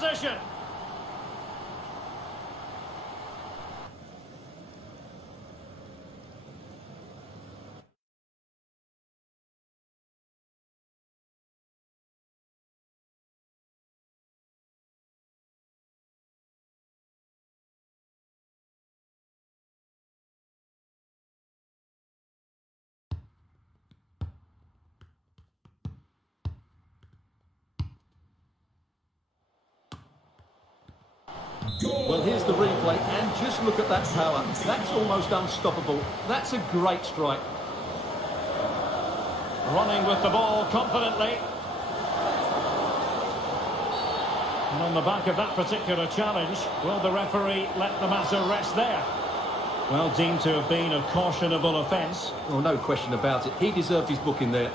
position. Well, here's the replay, and just look at that power. That's almost unstoppable. That's a great strike. Running with the ball confidently. And on the back of that particular challenge, will the referee let the matter rest there? Well, deemed to have been a cautionable offence. Well, no question about it. He deserved his booking there.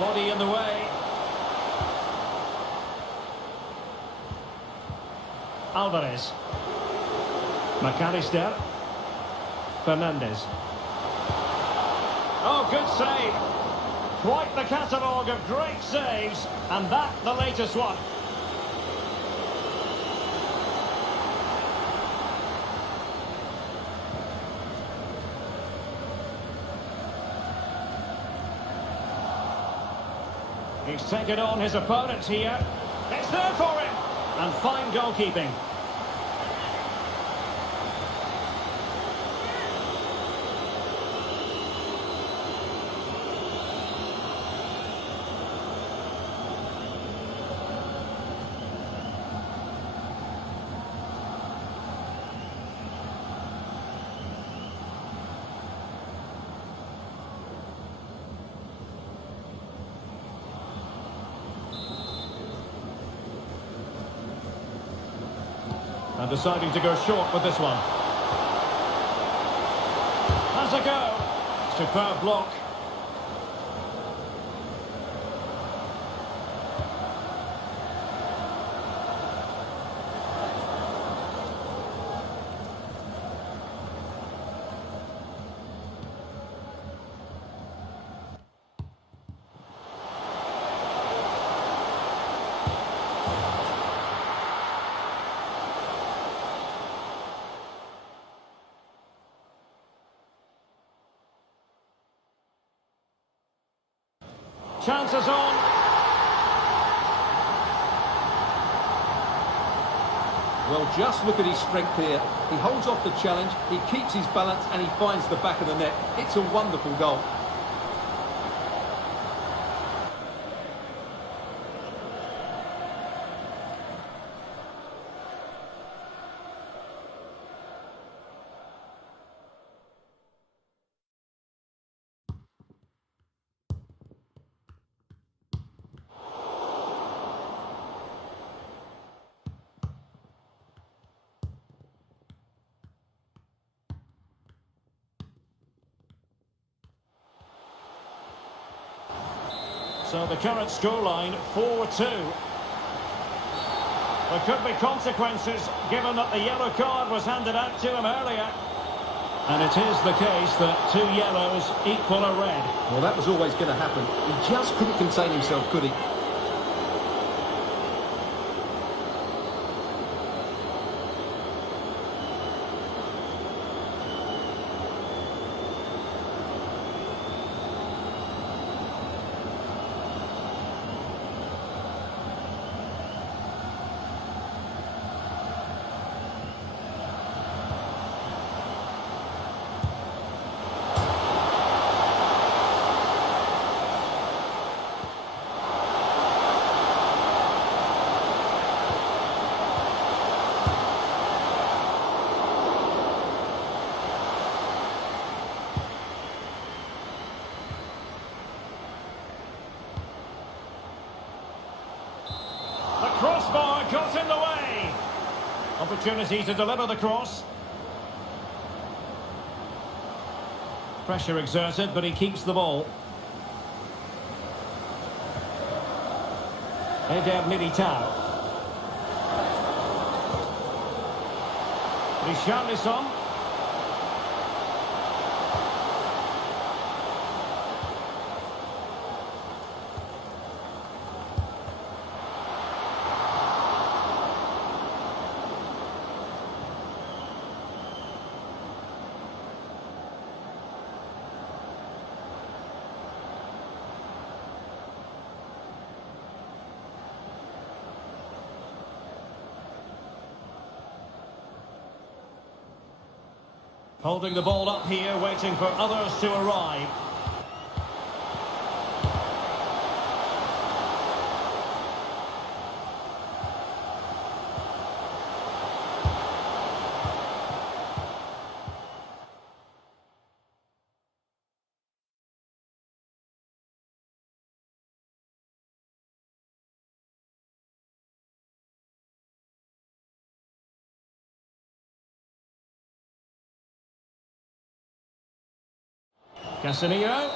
Body in the way. Alvarez. McAllister. Fernandez. Oh, good save. Quite the catalogue of great saves, and that the latest one. He's taken on his opponent here. It's there for him. And fine goalkeeping. And deciding to go short with this one. Has a go. Superb block. Chances on. Well, just look at his strength here. He holds off the challenge, he keeps his balance, and he finds the back of the net. It's a wonderful goal. So the current scoreline, 4-2. There could be consequences given that the yellow card was handed out to him earlier. And it is the case that 2 yellows equal a red. Well, that was always going to happen. He just couldn't contain himself, could he? opportunity to deliver the cross. Pressure exerted, but he keeps the ball. Eder Militao. Richarlison. Holding the ball up here, waiting for others to arrive. Casemiro.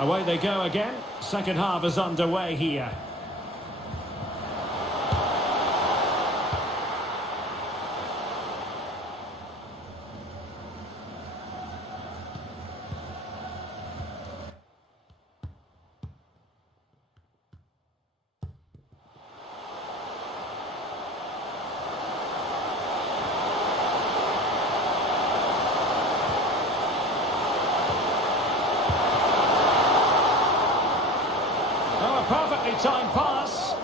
Away they go again. Second half is underway here. Oh, a perfectly timed pass.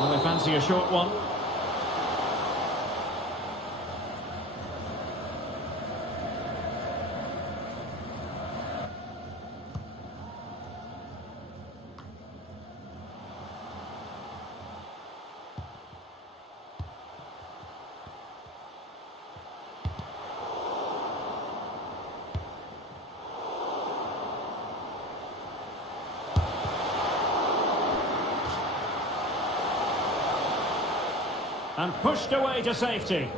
Well, they fancy a short one. And pushed away to safety.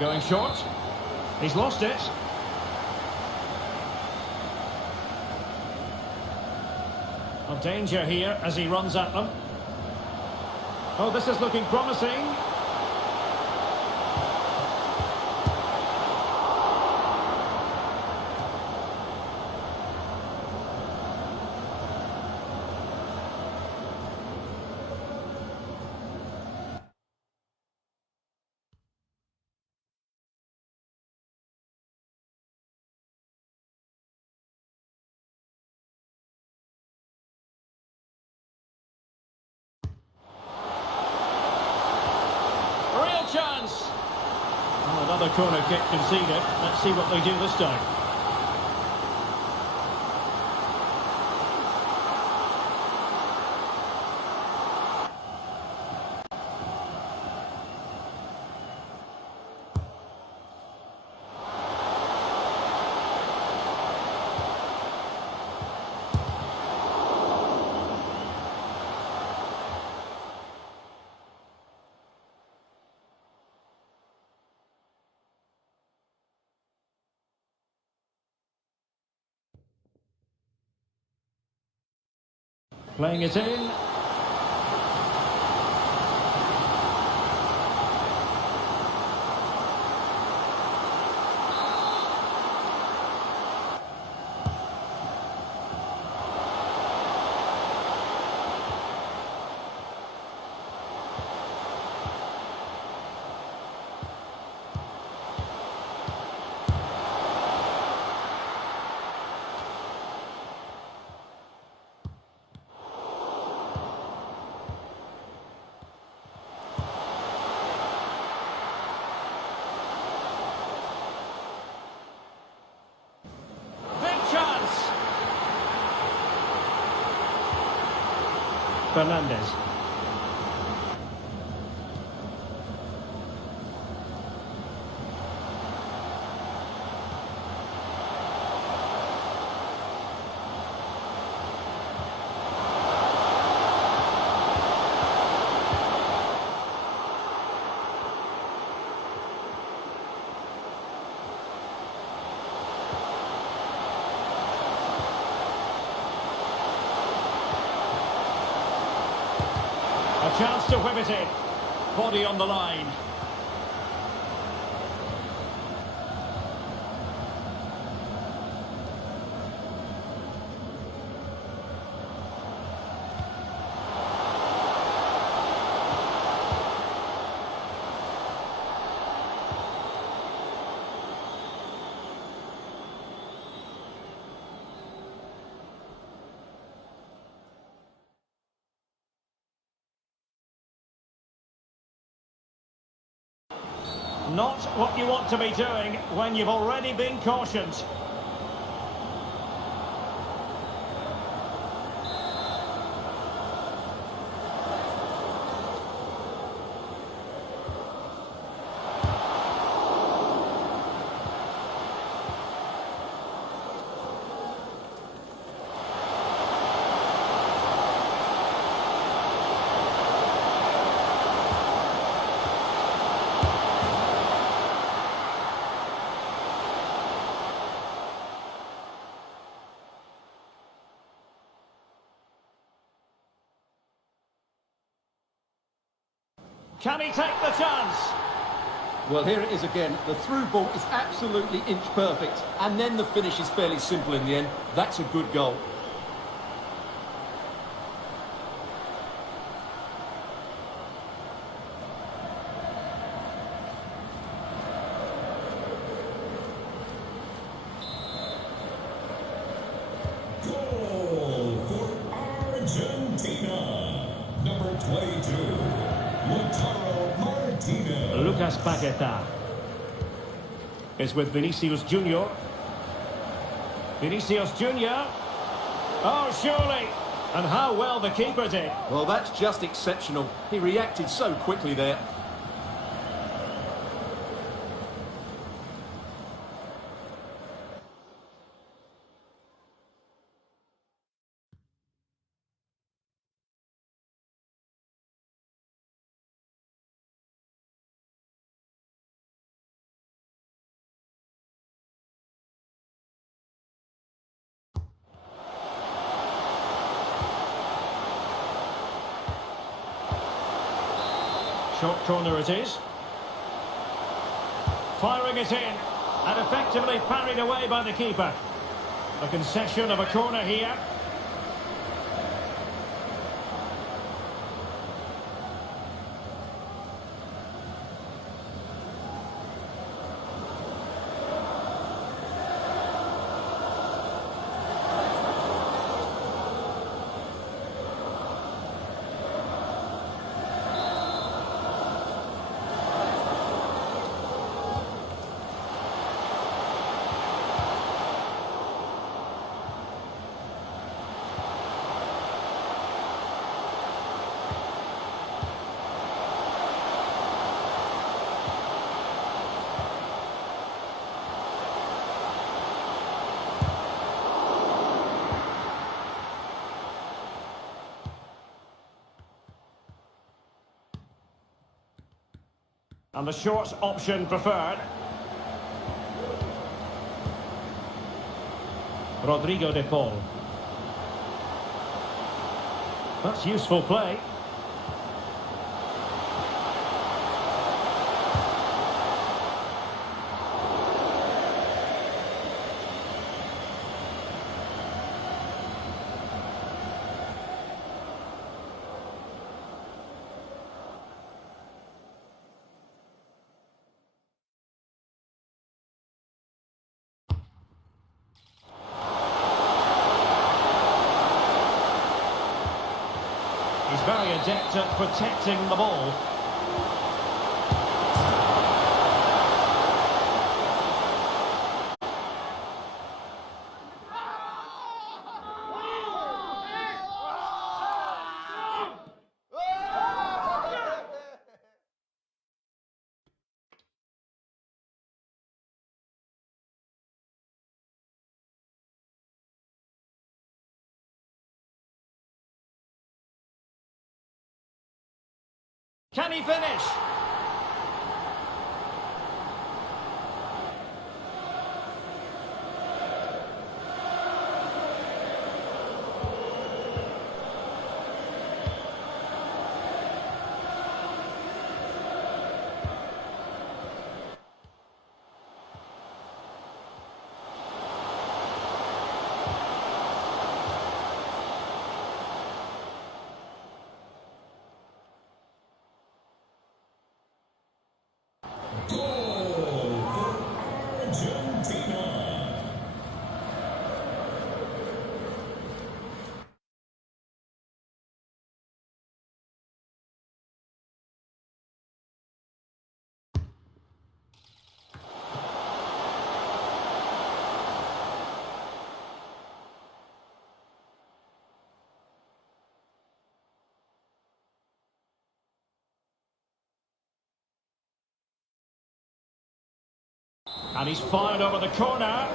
Going short. He's lost it. Well, danger here as he runs at them. Oh, this is looking promising. Real chance. Oh, another corner kick conceded. Let's see what they do this time. Playing it in. Big chance. Fernandes. A chance to whip it in. Body on the line. Not what you want to be doing when you've already been cautioned. Can he take the chance? Well, here it is again. The through ball is absolutely inch perfect. And then the finish is fairly simple in the end. That's a good goal. Goal for Argentina. Number 22, Lautaro Martinez. Lucas Paqueta is with Vinicius Junior. Vinicius Junior. Oh, surely. And how well the keeper did. Well, that's just exceptional. He reacted so quickly there. Short corner it is. Firing it in. And effectively parried away by the keeper. A concession of a corner here. And the short option preferred. Rodrigo de Paul. That's useful play. He's very adept at protecting the ball. Can he finish? Goal for Argentina. And he's fired over the corner.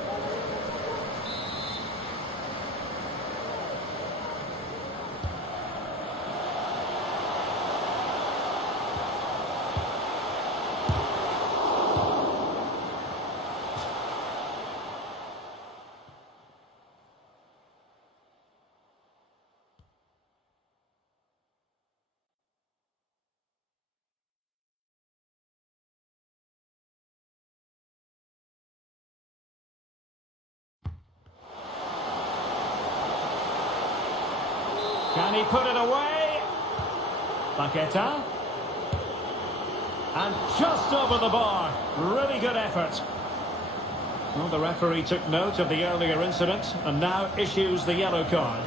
Can he put it away? Paqueta. And just over the bar. Really good effort. Well, the referee took note of the earlier incident and now issues the yellow card.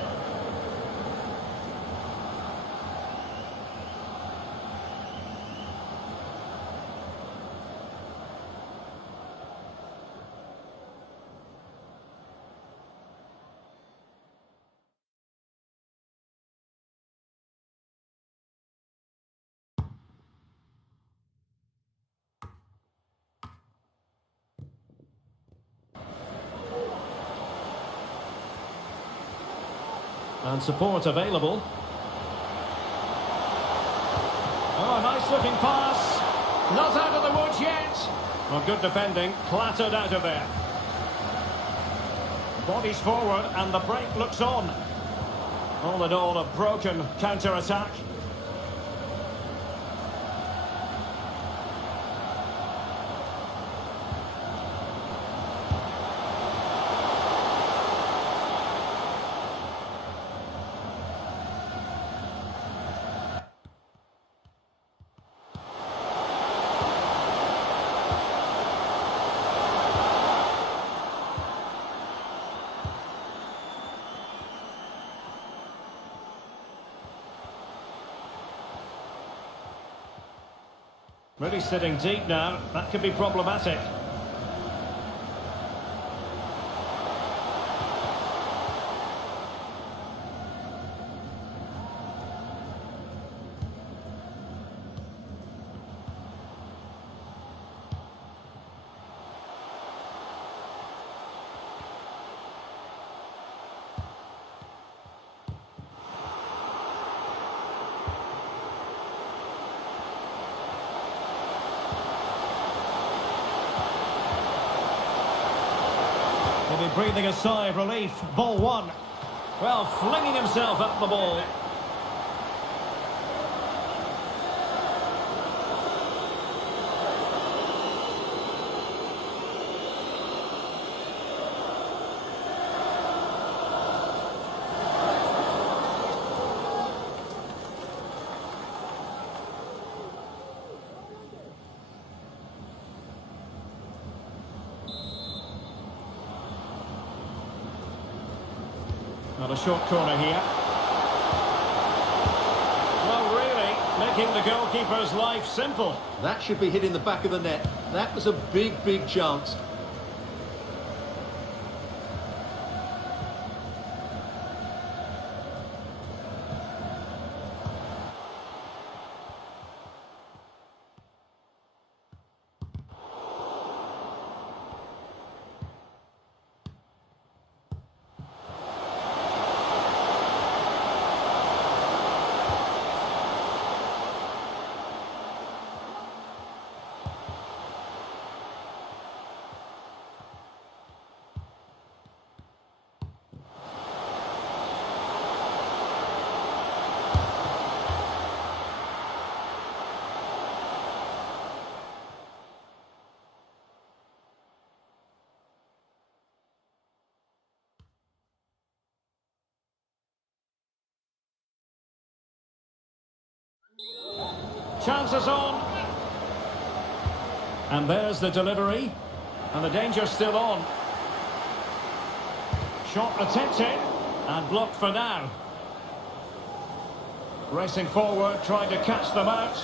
And support available. Oh, nice looking pass. Not out of the woods yet. Well, good defending, clattered out of there. Bodies forward and the break looks on. All in all, a broken counter-attack. Really sitting deep now. That could be problematic. He'll be breathing a sigh of relief. Ball one. Well, flinging himself up the ball. Not a short corner here. Well, really, making the goalkeeper's life simple. That should be hitting the back of the net. That was a big, big chance. Chances on. And there's the delivery. And the danger's still on. Shot attempted. And blocked for now. Racing forward, trying to catch them out.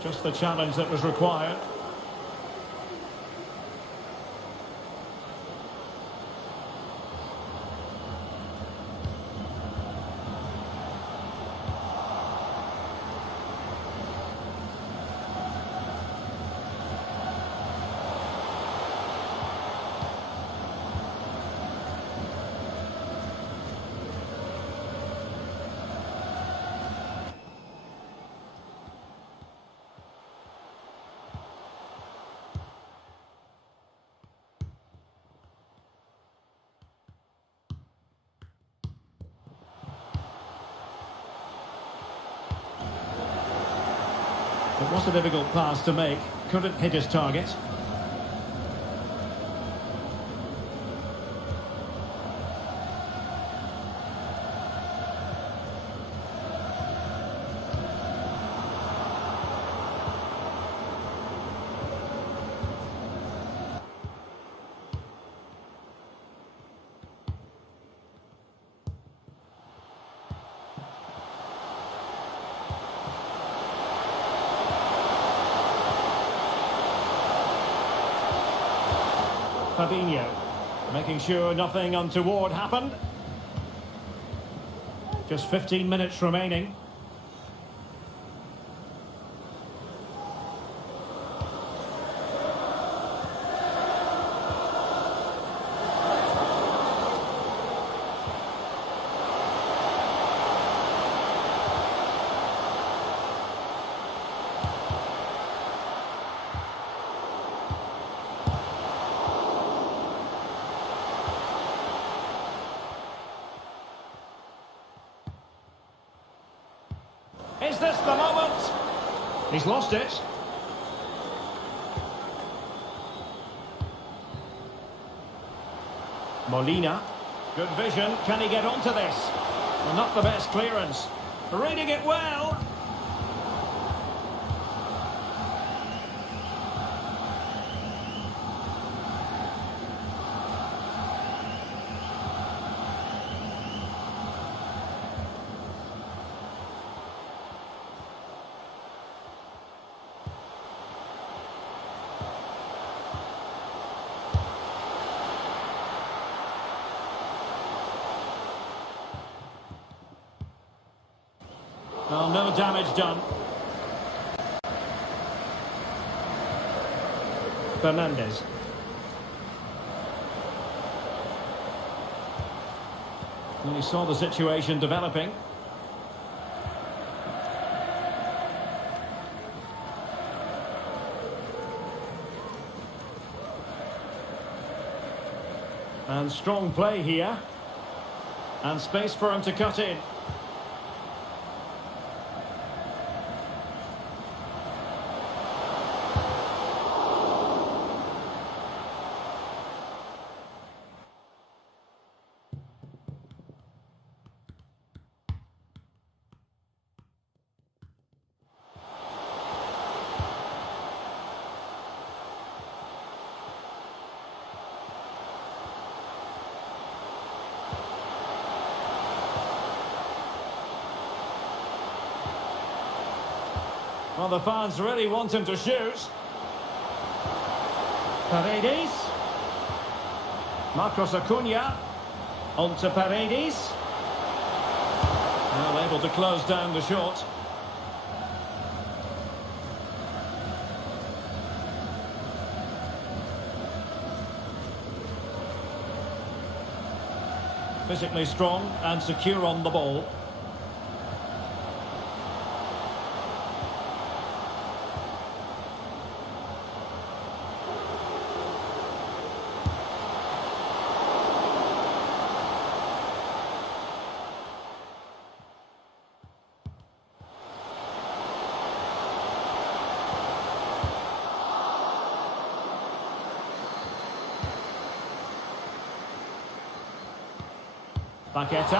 Just the challenge that was required. It was a difficult pass to make. Couldn't hit his target. Fabinho, making sure nothing untoward happened. Just 15 minutes remaining. Is this the moment? He's lost it. Molina. Good vision. Can he get onto this? Well, not the best clearance. Reading it well. Well, no damage done. Fernandez. And he saw the situation developing. And strong play here. And space for him to cut in. Well, the fans really want him to shoot. Paredes. Marcos Acuna. On to Paredes. Well, able to close down the shot. Physically strong and secure on the ball. Paqueta.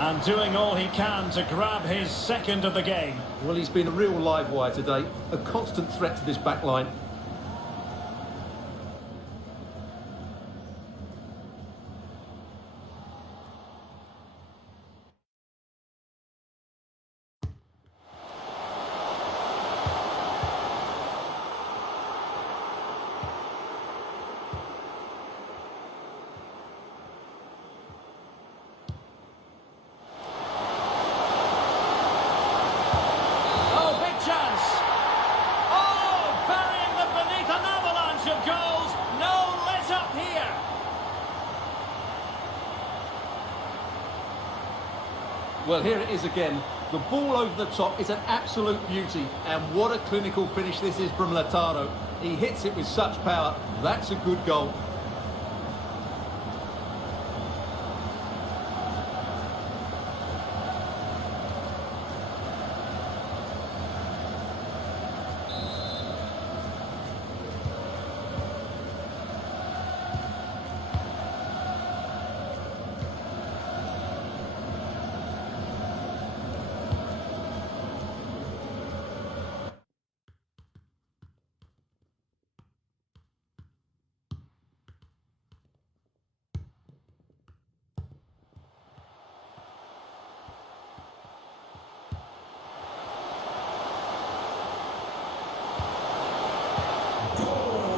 And doing all he can to grab his second of the game. Well, he's been a real live wire today, a constant threat to this back line. Well, here it is again. The ball over the top is an absolute beauty. And what a clinical finish this is from Lautaro. He hits it with such power. That's a good goal.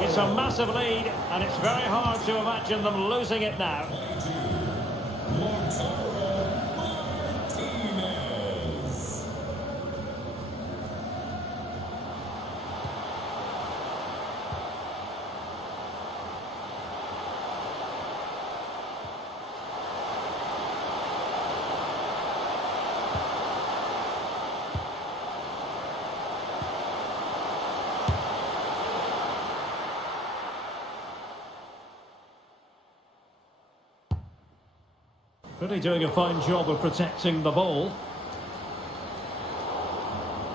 It's a massive lead, and it's very hard to imagine them losing it now. Really doing a fine job of protecting the ball.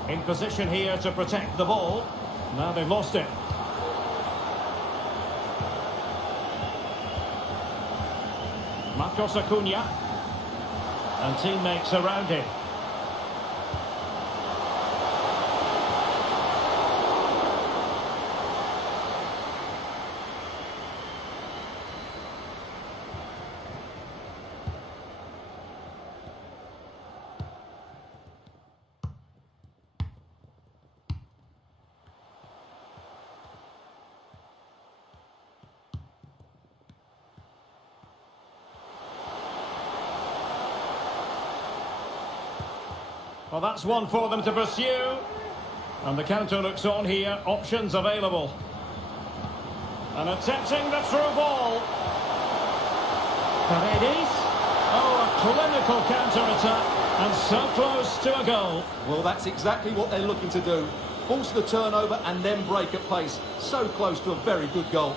In position here to protect the ball. Now they've lost it. Marcos Acuna. And teammates around him. Well, that's one for them to pursue. And the counter looks on here. Options available. And attempting the through ball. Paredes. Oh, a clinical counter-attack. And so close to a goal. Well, that's exactly what they're looking to do. Force the turnover and then break at pace. So close to a very good goal.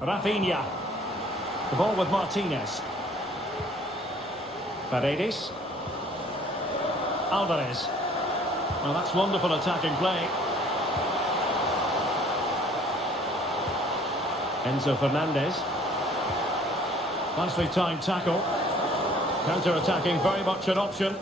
Rafinha. The ball with Martinez. Paredes. Alvarez. Well, that's wonderful attacking play. Enzo Fernandez. Nicely timed tackle. Counter-attacking, very much an option.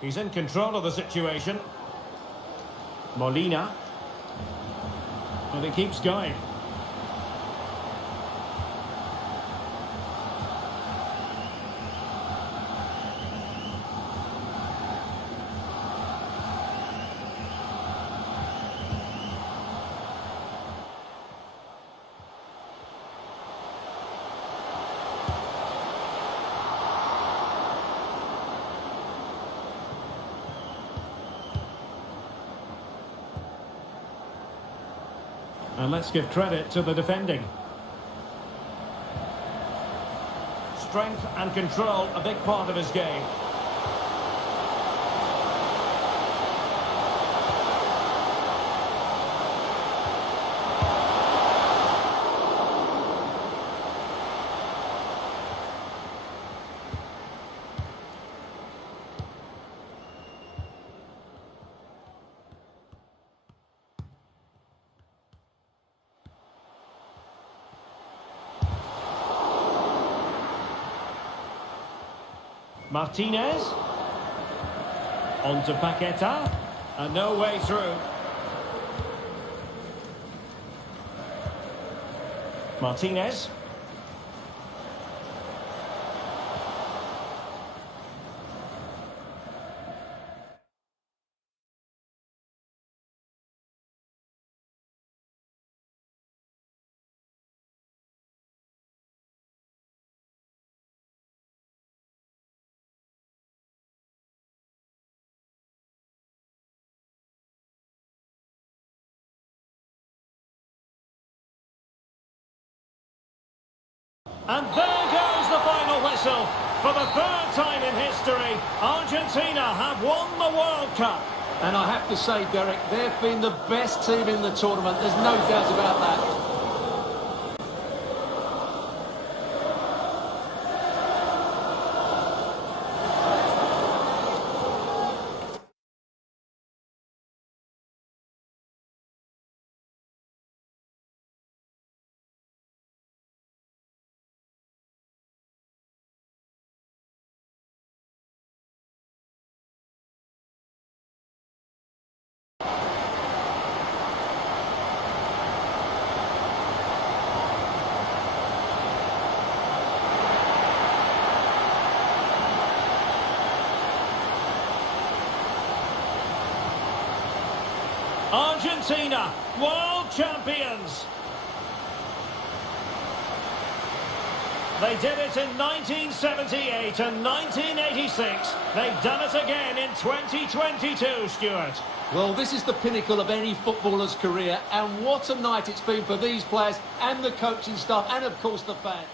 He's in control of the situation. Molina. And he keeps going. And let's give credit to the defending. Strength and control, a big part of his game. Martinez. On to Paqueta. And no way through. Martinez. And there goes the final whistle. For the third time in history, Argentina have won the World Cup. And I have to say, Derek, they've been the best team in the tournament. There's no doubt about that. Argentina, world champions. They did it in 1978 and 1986. They've done it again in 2022, Stuart. Well, this is the pinnacle of any footballer's career, and what a night it's been for these players and the coaching staff and, of course, the fans.